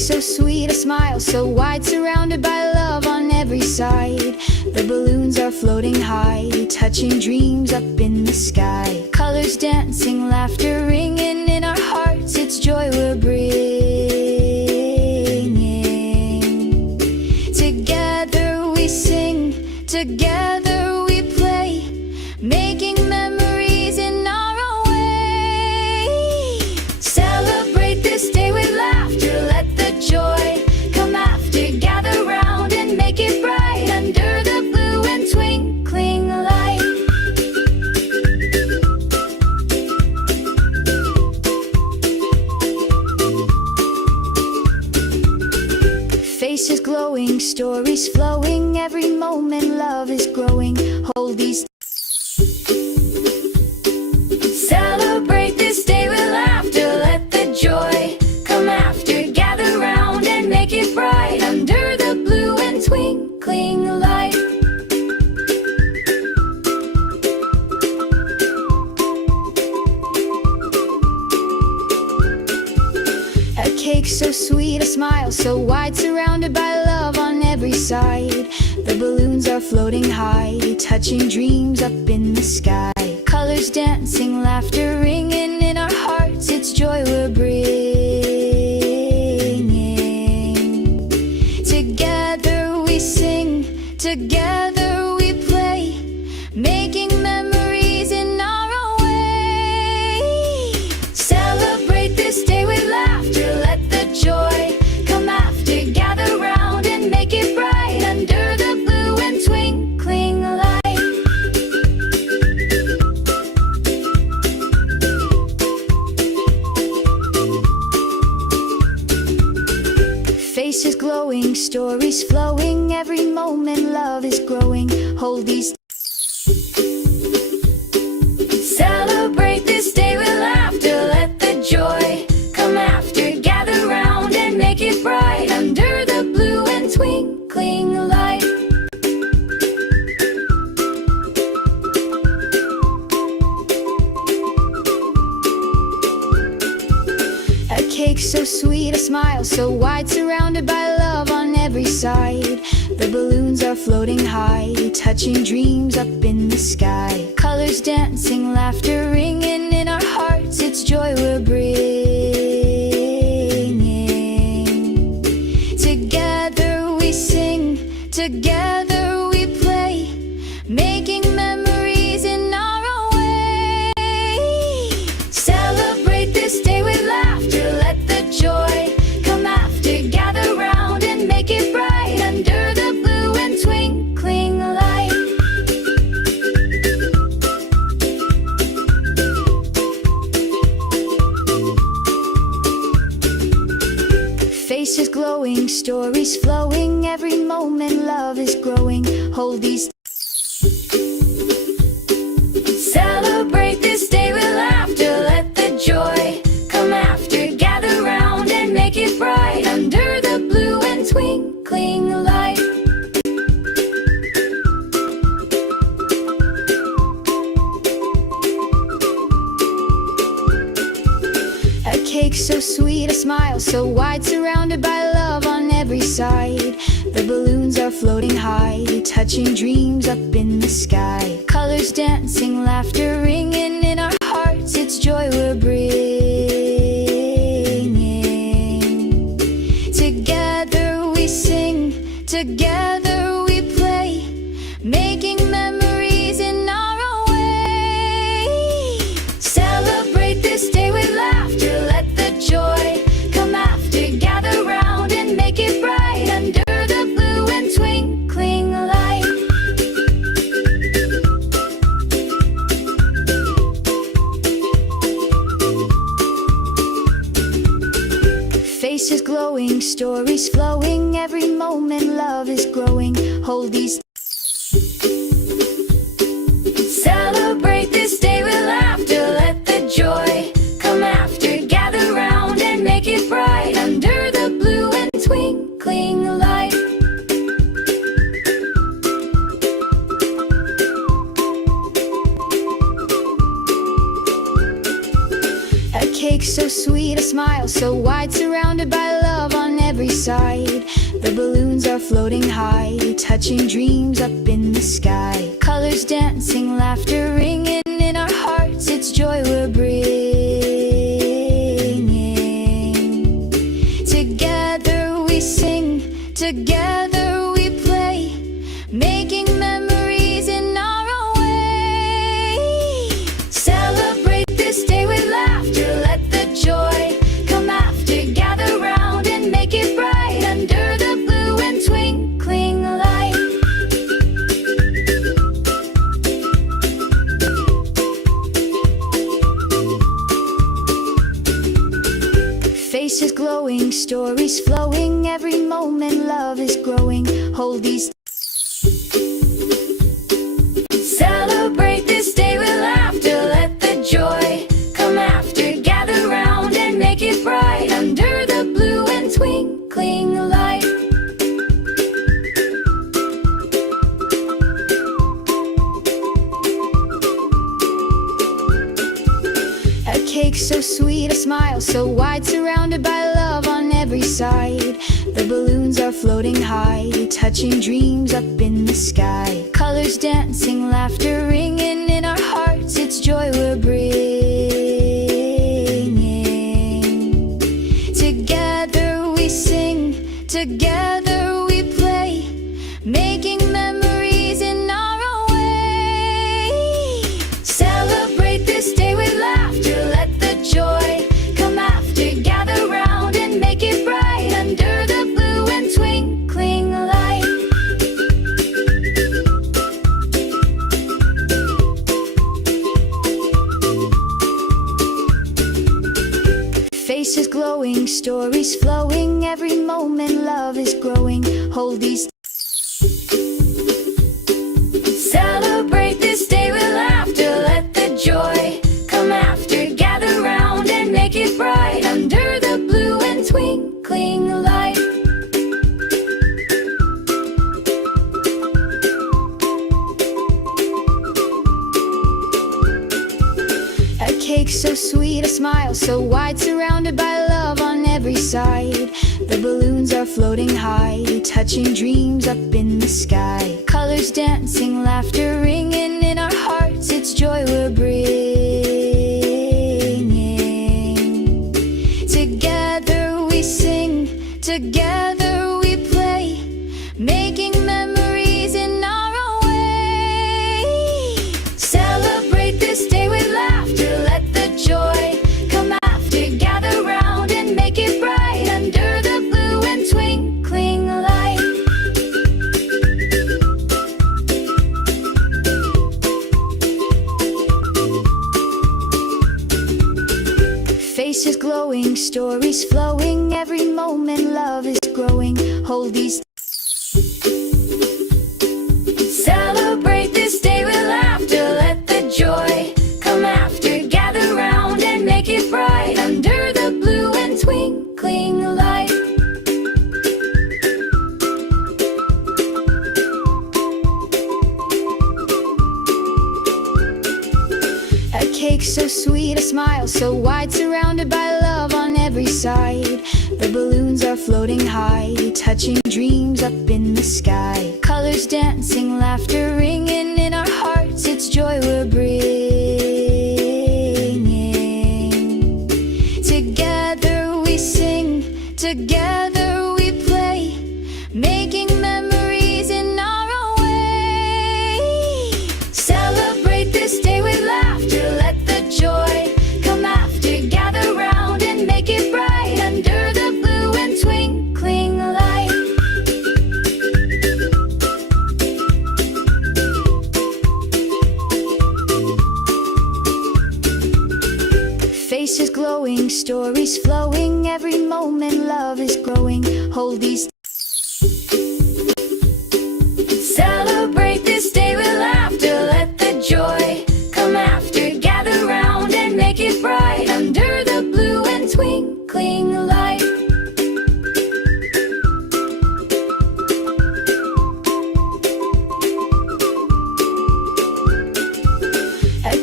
so sweet, a smile so wide, surrounded by love on every side. The balloons are floating high, touching dreams up in the sky. Colors dancing, laughter ringing in our hearts, it's joy we're bringing. Together we sing, together we play, making memories in our own way. Celebrate this day with laughter, let the joy come after. Gather round and make it bright under the blue and twinkling light. Faces glowing, stories flowing, every moment love is growing. Hold these. Celebrate this day with laughter, let the joy come after. Gather round and make it bright under the blue and twinkling light. A cake so sweet, a smile so wide, surrounded by love on every side. The balloons are floating high, touching dreams up in the sky. Colors dancing, laughter ringing in our hearts, it's joy we're bringing. Together we sing, together we play, making memories in our own way. Celebrate this day with laughter, let the joy come after. Gather round and make it bright under the blue and twinkling light. Faces glowing, stories flowing, every moment love is growing. Hold these. Celebrate this day with laughter, let the joy come after. Gather round and make it bright under the blue and twinkling light. A cake so sweet, a smile so wide, surrounded by love on every side. The balloons are floating high, touching dreams up in the sky. Colors dancing, laughter ringing in our hearts, it's joy we're bringing. Together we sing, together we play, making memories in our own way. Celebrate this day with laughter, let the joy come after. Gather round and make it bright under the blue and twinkling light. Faces glowing, stories flowing, every moment love is growing. Hold these. Celebrate this day with laughter, let the joy come after. Gather round and make it bright under the blue and twinkling light. A cake so sweet, a smile so wide, surrounded by love on every side. The balloons are floating high, touching dreams up in the sky. Colors dancing, laughter ringing in our hearts, it's joy we're bringing. Together we sing, together we play, making memories in our own way. Celebrate this day with laughter, let the joy come after. Gather round and make it bright under the blue and twinkling light. Faces glowing, stories flowing, every moment love is growing. Hold these. Celebrate this day with laughter, let the joy come after. Gather round and make it bright under the blue and twinkling light. A cake so sweet, a smile so wide, surrounded by love on every every side. The balloons are floating high, touching dreams up in the sky. Colors dancing, laughter ringing in our hearts, it's joy we're bringing. Together we sing, together we play, making memories in our own way. Celebrate this day with laughter, let the joy come after. Gather round and make it bright under the blue and twinkling light. Faces glowing, stories flowing, every moment love is growing. Hold these. Celebrate this day with laughter, let the joy come after. Gather round and make it bright under the blue and twinkling light. A cake so sweet, a smile so wide, surrounded by love on every side. The balloons are floating high, touching dreams up in the sky. Colors dancing, laughter ringing in our hearts, it's joy we're bringing. Together we sing, together we play, making memories in our own way. Celebrate this day with laughter, let the joy come after. Gather round and make it bright under the blue and twinkling light. Faces glowing, stories flowing, every moment love is growing. Hold these. Celebrate this day with laughter, let the joy come after. Gather round and make it bright under the blue and twinkling light. A cake so sweet, a smile so wide, surrounded by love on every side. The balloons are floating high, touching dreams up in the sky. Colors dancing, laughter ringing in our hearts, it's joy we're bringing. Together we sing, together we play, making memories in our own way. Celebrate this day with laughter, let the joy come after. Gather round and make it bright under the blue and twinkling light. Faces glowing, stories flowing, every moment love is growing. Hold these. Celebrate this day with laughter, let the joy come after. Gather round and make it bright under the blue and twinkling light. A cake so sweet, a smile so wide, surrounded by love on every side. The balloons are floating high, touching dreams up in the sky. Colors dancing, laughter ringing in our hearts, it's joy we're bringing. Together we sing, together we play, making memories in our own way. Celebrate this day with laughter, let the joy come after. Gather round and make it bright under the blue and twinkling light. Faces glowing, stories flowing, every moment love is growing. Hold these. Celebrate this day with laughter, let the joy come after. Gather round and make it bright under the blue and twinkling light.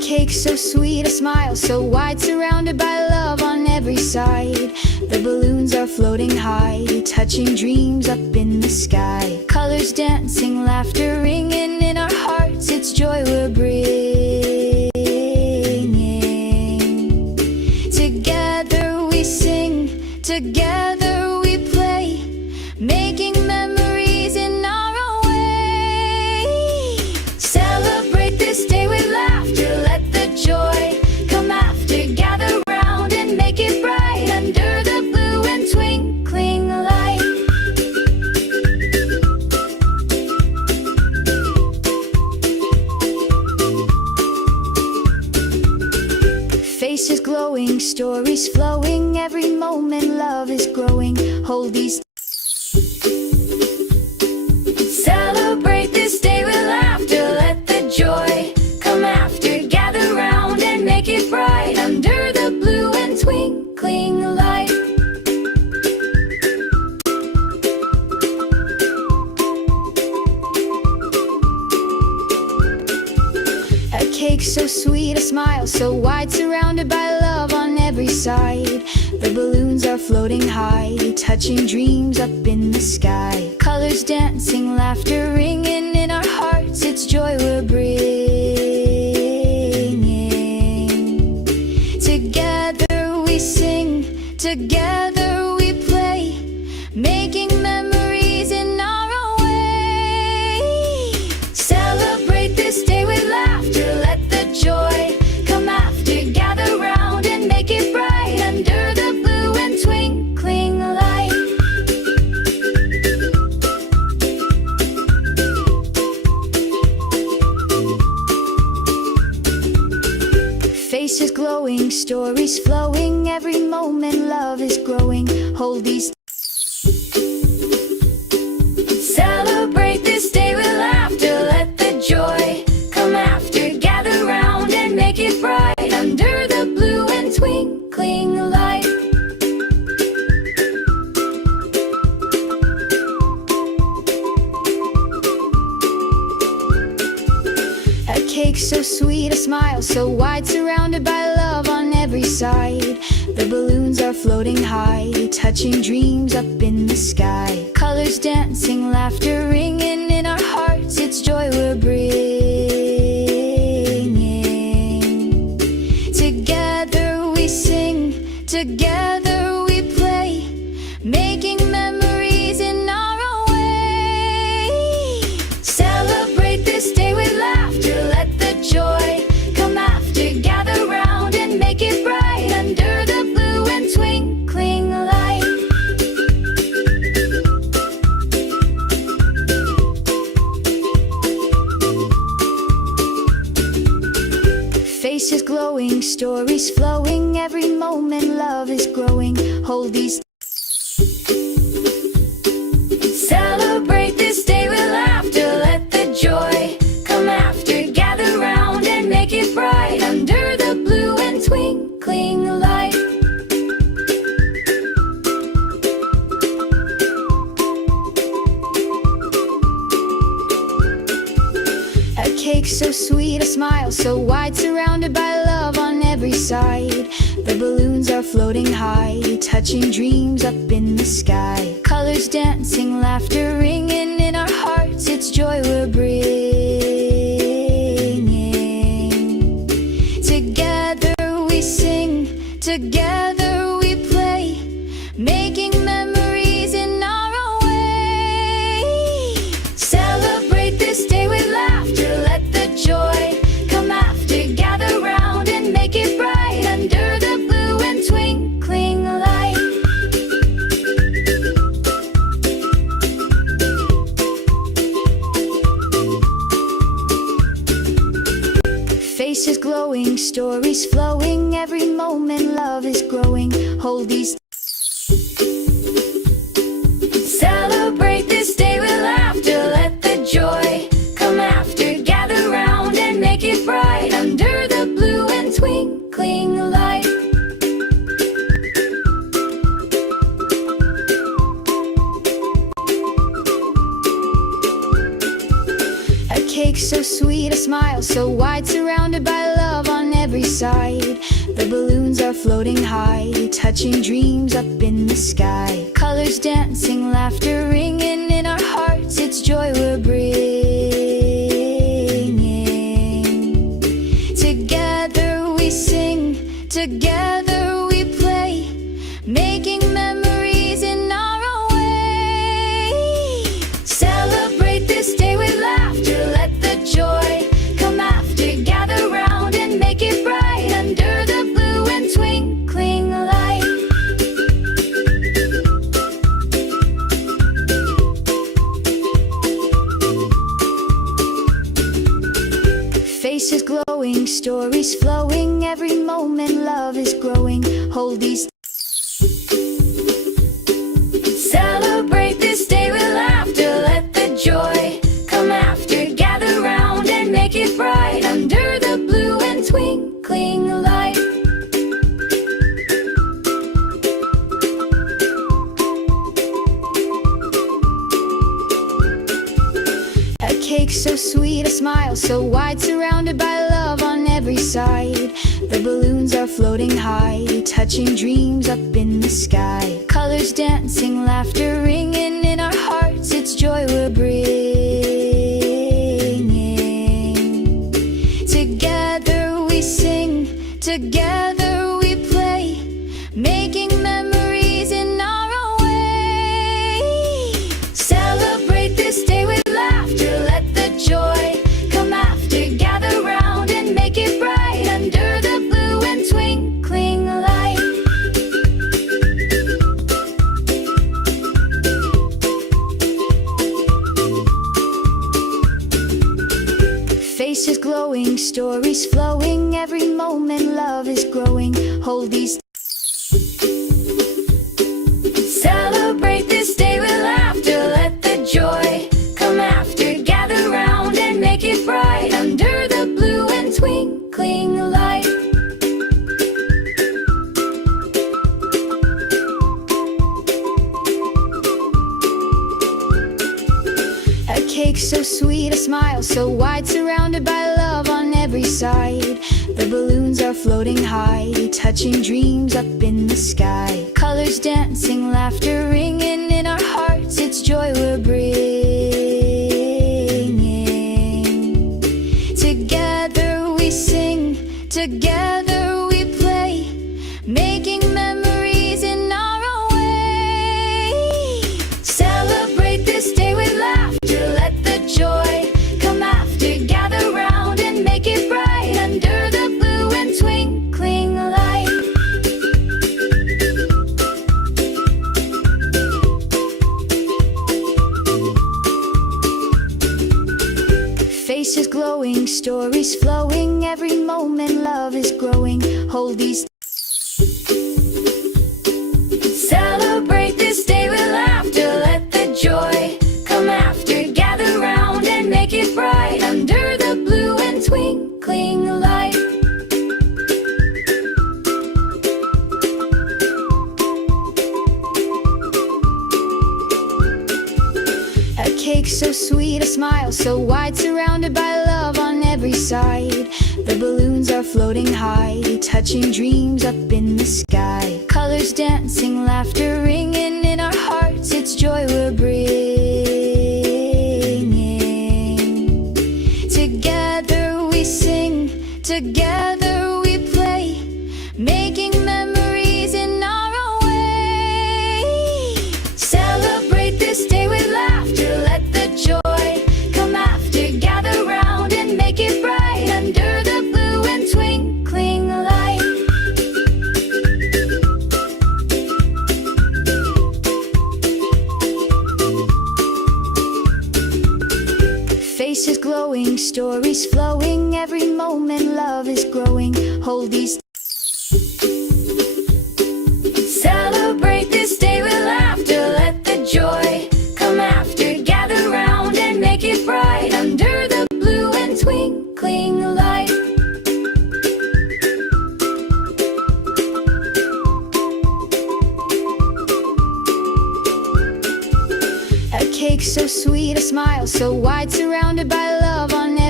cake so sweet, a smile so wide, surrounded by love on every side. The balloons are floating high, touching dreams up in the sky. Colors dancing, laughter ringing in our hearts, it's joy we're bringing. Together we sing, together we play, making memories in our own way. Celebrate this day with laughter, let the joy come after. Gather round and make it bright under the blue and twinkling light. Faces glowing, stories flowing, every moment love is growing. Hold these. Celebrate this day with laughter, let the joy come after. Gather round and make it bright under the blue and twinkling light. A cake so sweet, a smile so wide, surrounded by love on every side. The balloons are floating high, touching dreams up in the sky. Colors dancing, laughter ringing in our hearts, it's joy we're bringing. Together we sing, together we play, making memories in our own way. Celebrate this day with laughter, let the joy come after. Gather round and make it bright under the blue and twinkling light. Faces glowing, stories flowing, every moment love is growing. Hold these. Celebrate this day with laughter, let the joy come after. Gather round and make it bright under the blue and twinkling light. A cake so sweet, a smile so wide, surrounded by love on every side. The balloons are floating high, touching dreams up in the sky. Colors dancing, laughter ringing in our hearts, it's joy we're bringing. Together we sing, together we play, making memories in our own way. Celebrate this day with laughter, let the joy come after. Gather round and make it bright under the blue and twinkling light. Faces glowing, stories flowing, every moment love is growing. Hold these. Celebrate this day with laughter, let the joy come after. Gather round and make it bright under the blue and twinkling light. A cake so sweet, a smile so wide, surrounded by love on every side. The balloons are floating high, touching dreams up in the sky. Colors dancing, laughter ringing in our hearts, it's joy we're bringing. Together we sing, together we play, making memories in our own way. Celebrate this day with laughter, let the joy come after. Gather round and make it bright under the blue and twinkling light. Faces glowing, stories flowing, every moment love is growing. Hold these. Celebrate this day with laughter, let the joy come after. Gather round and make it bright under the blue and twinkling light. A cake so sweet, a smile so wide, surrounded by love on side. The balloons are floating high, touching dreams up in the sky. Colors dancing, laughter ringing in our hearts, it's joy we're bringing. Together we sing, together we play, making memories in our own way. Celebrate this day with laughter, let the joy come after. Gather round and make it bright under the blue and twinkling light. Faces glowing, stories flowing, every moment love is growing. Hold these. Celebrate this day with laughter, let the joy come after. Gather round and make it bright under the blue and twinkling light. A cake so sweet, a smile so wide, surrounded by love on every side. The balloons are floating high, touching dreams up in the sky. Colors dancing, laughter ringing in our hearts, it's joy we're bringing. Together we sing, together we play, making memories in our own way. Celebrate this day with laughter, let the joy come after. Gather round and make it bright under the blue and twinkling light. Faces glowing, stories flowing, every moment love is growing. Hold these. Celebrate this day with laughter, let the joy come after. Gather round and make it bright under the blue and twinkling light. A cake so sweet, a smile so wide, surrounded by love on every side. The balloons are floating high, touching dreams up in the sky. Colors dancing, laughter ringing in our hearts, it's joy we're bringing. Together we sing, together we play, making memories in our own way. Celebrate this day with laughter, let the joy come after. Gather round and make it bright under the blue and twinkling light. Faces glowing, stories flowing, every moment love is growing. Hold these. Celebrate this day with laughter, let the joy come after. Gather round and make it bright under the blue and twinkling light. A cake so sweet, a smile so wide, surrounded by love on every side. The balloons are floating high, touching dreams up in the sky. Colors dancing, laughter ringing in our hearts, it's joy we're bringing. Together we sing, together we play, making memories in our own way. Celebrate this day with laughter, let the joy come after. Gather round and make it bright under the blue and twinkling light. Faces glowing, stories flowing, every moment love is growing. Hold these. Celebrate this day with laughter, let the joy come after. Gather round and make it bright under the blue and twinkling light. A cake so sweet, a smile so wide, surrounded by love on every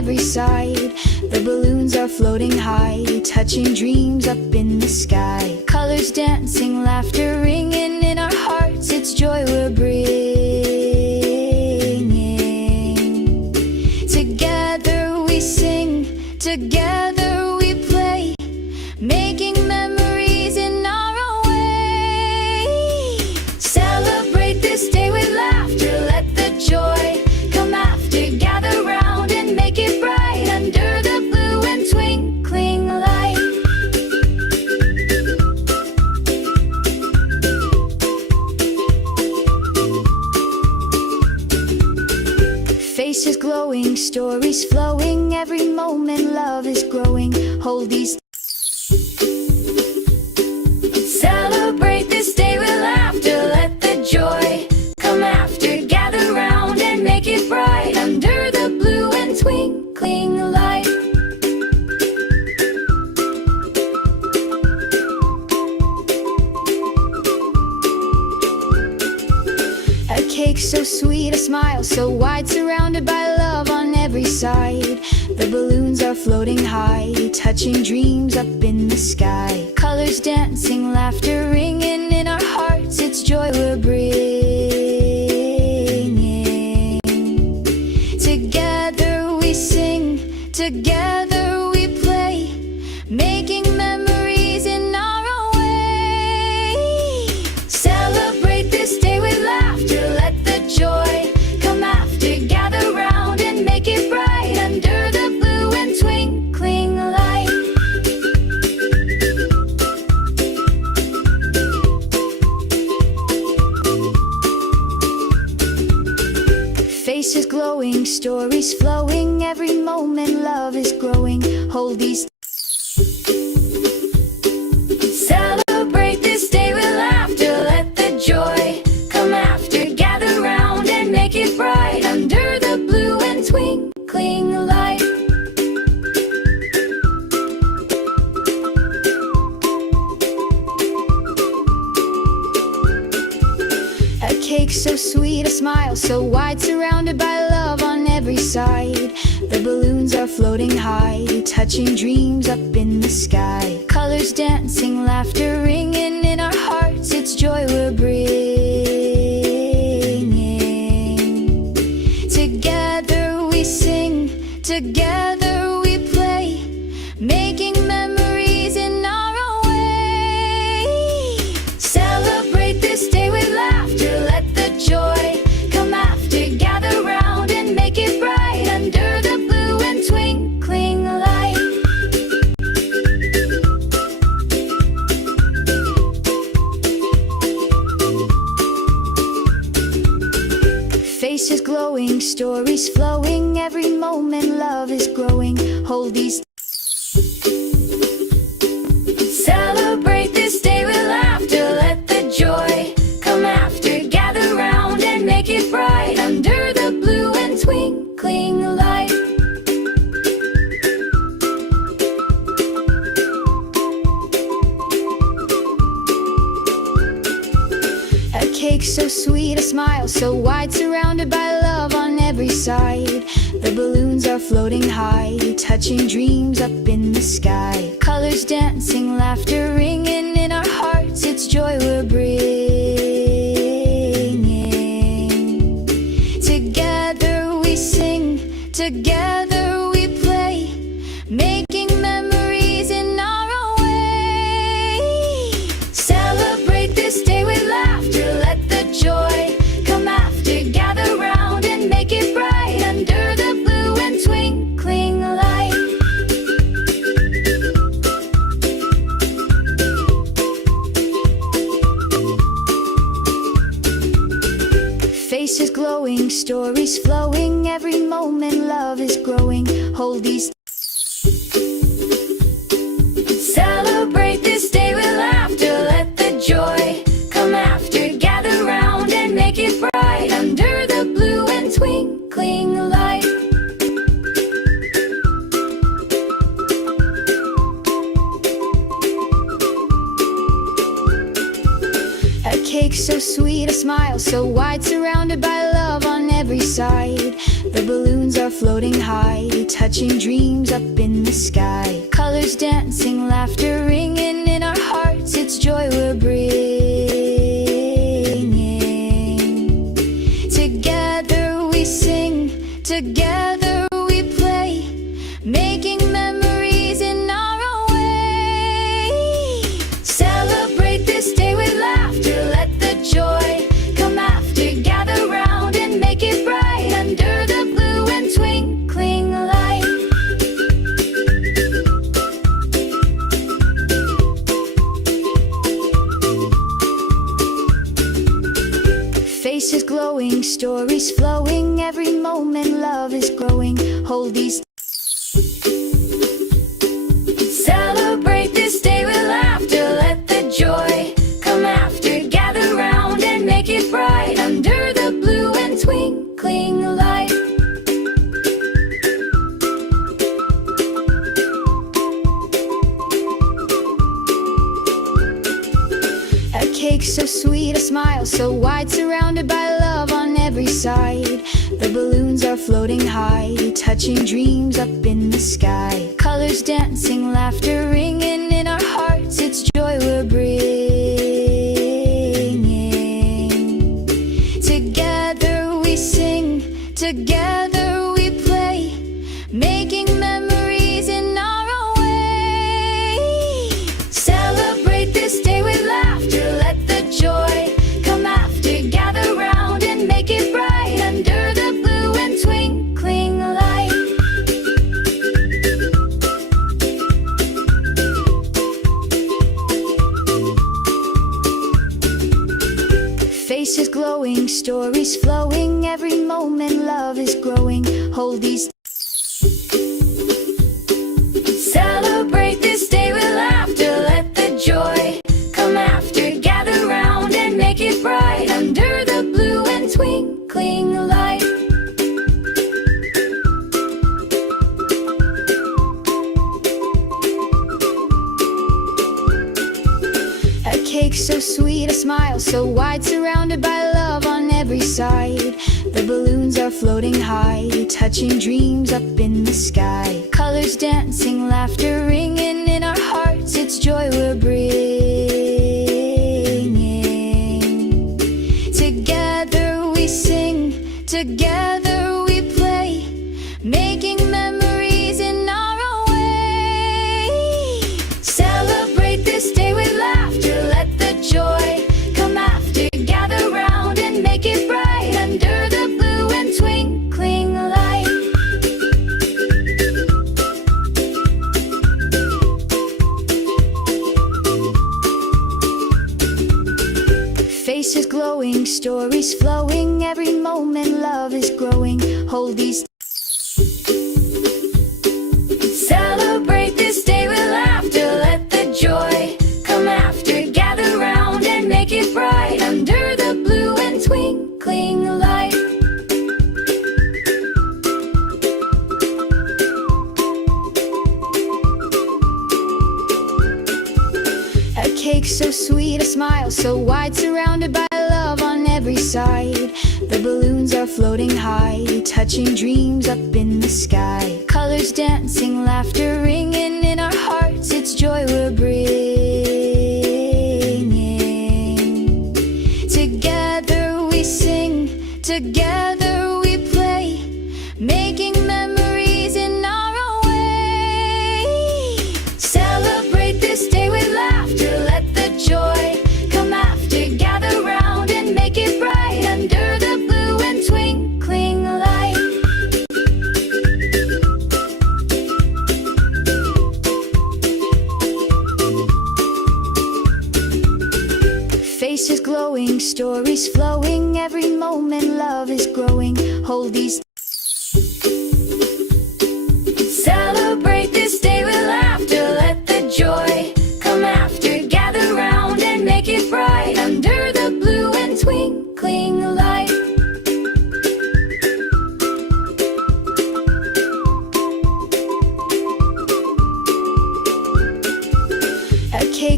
every side. The balloons are floating high, touching dreams up in the sky. Colors dancing, laughter ringing in our hearts, it's joy we're bringing. Together we sing, together we play, making memories in our own way. Celebrate this day with laughter, let the joy come after. Gather round and make it bright under the blue and twinkling light. Faces glowing, stories flowing, every moment love is growing. Hold these. Celebrate this day with laughter, let the joy come after. Gather round and make it bright under the blue and twinkling light. A cake so sweet, a smile so wide, surrounded by love on every side. The balloons are floating high, touching dreams up in the sky. Colors dancing, laughter ringing in our hearts, it's joy we're bringing. Together we sing, together we play, making memories in our own way. Celebrate this day with laughter, let the joy come after. Gather round and make it bright under the blue and twinkling light. Faces glowing, stories flowing, every moment love is growing. Hold these. Celebrate this day with laughter, let the joy come after. Gather round and make it bright under the blue and twinkling light. A cake so sweet, a smile so wide, surrounded by love on every side. The balloons are floating high, touching dreams up in the sky. Colors dancing, laughter ringing in our hearts, it's joy we're bringing. Together we sing, together we play, making memories in our own way. Celebrate this day with laughter, let the joy come after. Gather round and make it bright under the blue and twinkling light. Faces glowing, stories flowing, every moment love is growing. Hold these. Celebrate this day with laughter, let the joy come after. Gather round and make it bright under the blue and twinkling light. A cake so sweet, a smile so wide, surrounded by love on every side. The balloons are floating high, touching dreams up in the sky. Colors dancing, laughter ringing in our hearts, it's joy we're bringing. Together we sing, together we play, making memories in our own way. Celebrate this day with laughter, let the joy come after. Gather round and make it bright under the blue and twinkling light. Faces glowing, stories flowing, every moment love is growing. Hold these. Celebrate this day with laughter, let the joy come after. Gather round and make it bright under the blue and twinkling light. A cake so sweet, a smile so wide, surrounded by love on every side. The balloons are floating high, touching dreams up in the sky. Colors dancing, laughter ringing in our hearts, it's joy we're bringing. Together we sing, together we play, making memories in our own way. Celebrate this day with laughter, let the joy come after. Gather round and make it bright under the blue and twinkling light. Faces glowing, stories flowing, every moment love is growing. Hold these. Celebrate this day with laughter, let the joy come after. Gather round and make it bright under the blue and twinkling light. A cake so sweet, a smile so wide, surrounded by love on every side. The balloons are floating high, touching dreams up in the sky. Colors dancing, laughter ringing in our hearts, it's joy we're bringing. Together we sing, together we play, making memories in our own way. Celebrate this day with laughter, let the joy come after. Gather round and make it bright under the blue and twinkling light. Faces glowing, stories flowing, every moment love is growing. Hold these. Celebrate this day with laughter, let the joy come after. Gather round and make it bright under the blue and twinkling light. A cake so sweet, a smile so wide, surrounded by love on every side. The balloons are floating high, touching dreams up in the sky. Colors dancing, laughter ringing in our hearts, it's joy we're bringing. Together we sing, together we play, making memories in our own way. Celebrate this day with laughter, let the joy come after. Gather round and make it bright under the blue and twinkling light. Faces glowing, stories flowing, every moment love is growing. Hold these. Celebrate this day with laughter, let the joy come after. Gather round and make it bright under the blue and twinkling light. A cake so sweet, a smile so wide, surrounded by love on every side. The balloons are floating high, touching dreams up in the sky. Colors dancing, laughter ringing in our hearts, it's joy we're bringing. Together we sing, together we play, making memories in our own way. Celebrate this day with laughter, let the joy come after. Gather round and make it bright under the blue and twinkling light. Faces glowing, stories flowing, every moment love is growing. Hold these. Celebrate this day with laughter, let the joy come after. Gather round and make it bright under the blue and twinkling light.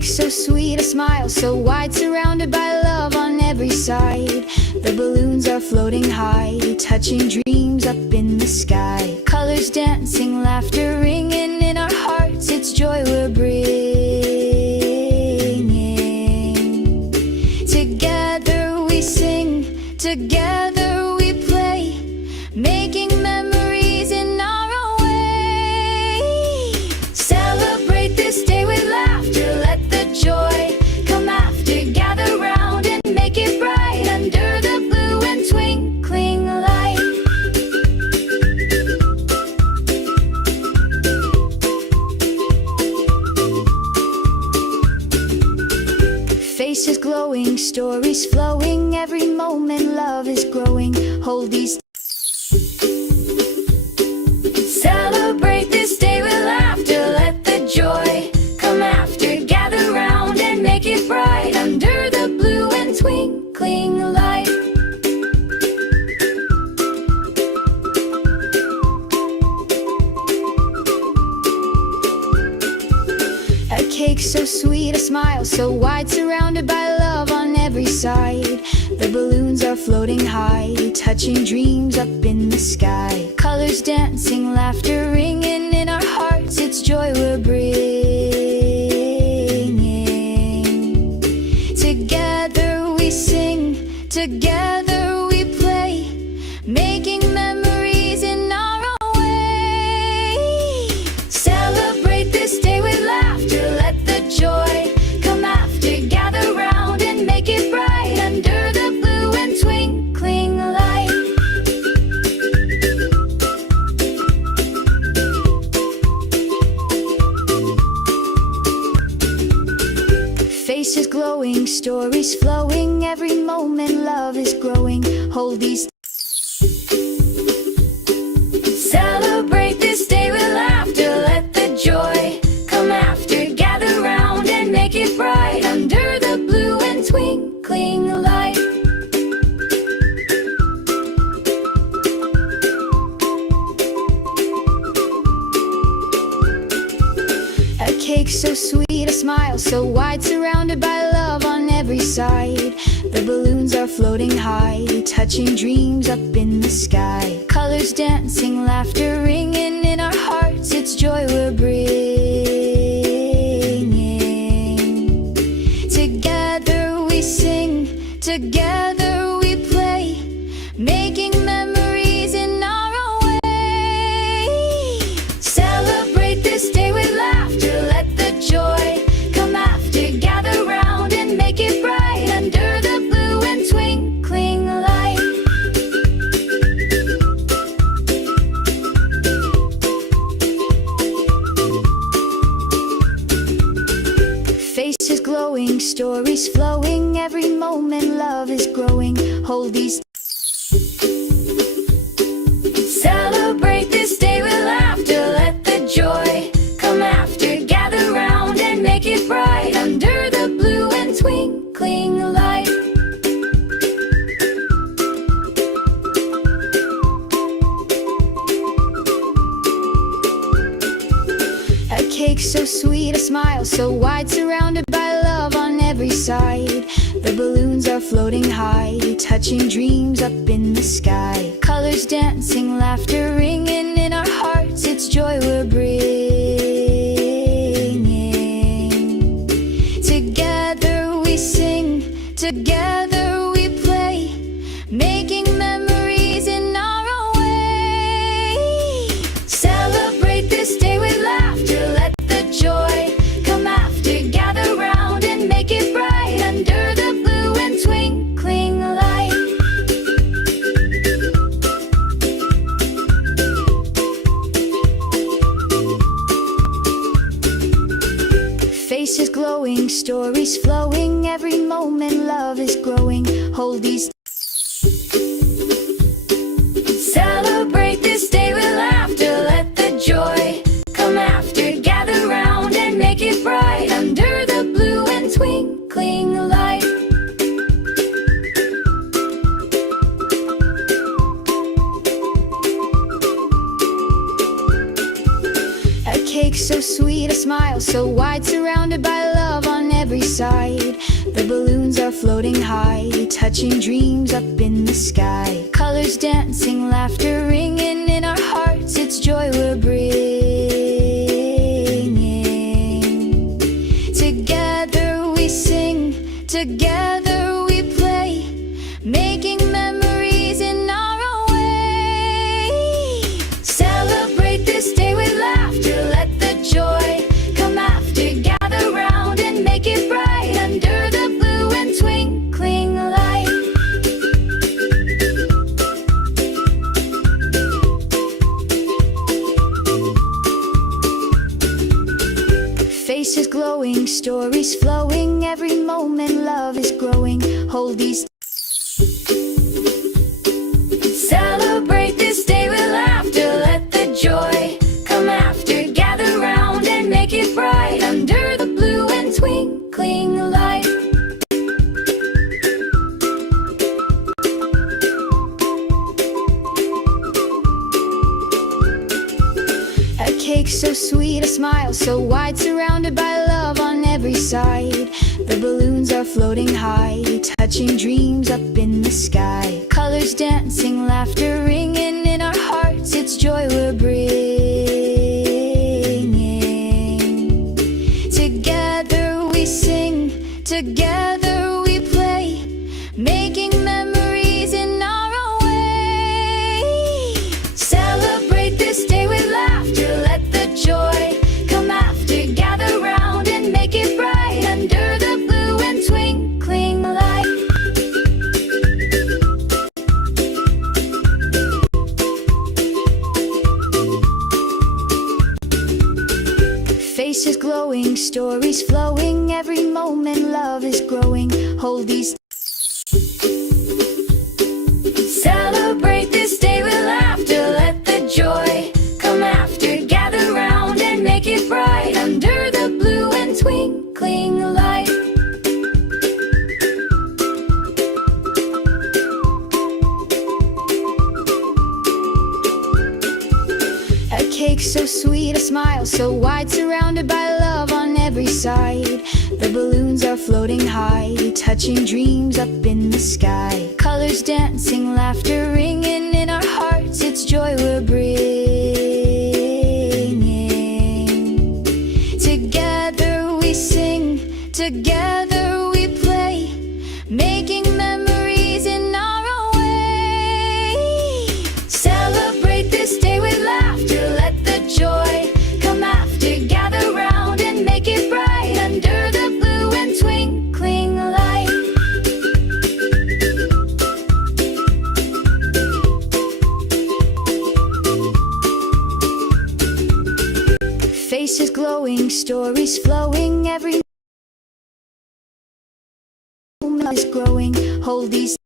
cake so sweet, a smile so wide, surrounded by love on every side. The balloons are floating high, touching dreams up in the sky. Colors dancing, laughter ringing in our hearts, it's joy we're bringing. Together we sing, together we play, making memories in our own way. Celebrate this day with laughter, let the joy come after. Gather round and make it bright under the blue and twinkling light. Faces glowing, stories flowing, every moment love is growing. Hold these. Celebrate this day with laughter, let the joy come after. Gather round and make it bright under the blue and twinkling light. A cake so sweet, a smile so wide, surrounded by love on every side. The balloons are floating high, touching dreams up in the sky. Colors dancing, laughter ringing in our hearts, it's joy we're bringing. Together we sing, together we play, making memories in our own way. Celebrate this day with laughter, let the joy come after. Gather round and make it bright under the blue and twinkling light. Faces glowing, stories flowing, every moment love is growing. Hold these. Celebrate this day with laughter, let the joy come after. Gather round and make it bright under the blue and twinkling light. A cake so sweet, a smile so wide, surrounded by love on every side. The balloons are floating high, touching dreams up in the sky. Colors dancing, laughter ringing in our hearts, it's joy we're bringing. Together we sing, together we play, making memories in our own way. Celebrate this day with laughter, let the joy come after. Gather round and make it bright under the blue and twinkling light. Faces glowing, stories flowing, every moment love is growing. Hold these. Celebrate this day with laughter, let the joy come after. Gather round and make it bright under the blue and twinkling light. A cake so sweet, a smile so wide, surrounded by love on every side. The balloons are floating high, touching dreams up in the sky. Colors dancing, laughter ringing in our hearts, it's joy we're bringing. Together we sing, together we play, making memories in our own way. Celebrate this day with laughter, let the joy come after. Gather round and make it bright under the blue and twinkling light. Faces glowing, stories flowing, every moment love is growing. Hold these. Celebrate this day with laughter, let the joy come after. Gather round and make it bright under the blue and twinkling light. A cake so sweet, a smile so so wide, surrounded by love on every side. The balloons are floating high, touching dreams up in the sky. Colors dancing, laughter ringing in our hearts, it's joy we're bringing. Together we sing, together we play, making memories in our own way. Celebrate this day with laughter, let the joy come after. Gather round and make it bright under the blue and twinkling light. Faces glowing, stories flowing, every moment love is growing. Hold these. Celebrate this day with laughter, let the joy come after. Gather round and make it bright under the blue and twinkling light. A cake so sweet, a smile so wide, surrounded by love on every side. The balloons are floating high, touching dreams up in the sky. Colors dancing, laughter ringing in our hearts, it's joy we're bringing. Together we sing, together we play, making memories in our own way. Celebrate this day with laughter, let the joy come after. Gather round and make it bright under the blue and twinkling light. Faces glowing, stories flowing, every moment love is growing. Hold these. Celebrate this day with laughter, let the joy come after. Gather round and make it bright under the blue and twinkling light. A cake so sweet, a smile so wide, surrounded by love on every side. The balloons are floating high, touching dreams up in the sky. Colors dancing, laughter ringing in our hearts, it's joy we're bringing. Together we sing, together we play, making memories in our own way. Celebrate this day with laughter, let the joy come after. Gather round and make it bright under the blue and twinkling light. Faces glowing, stories flowing, every moment is growing. Hold these.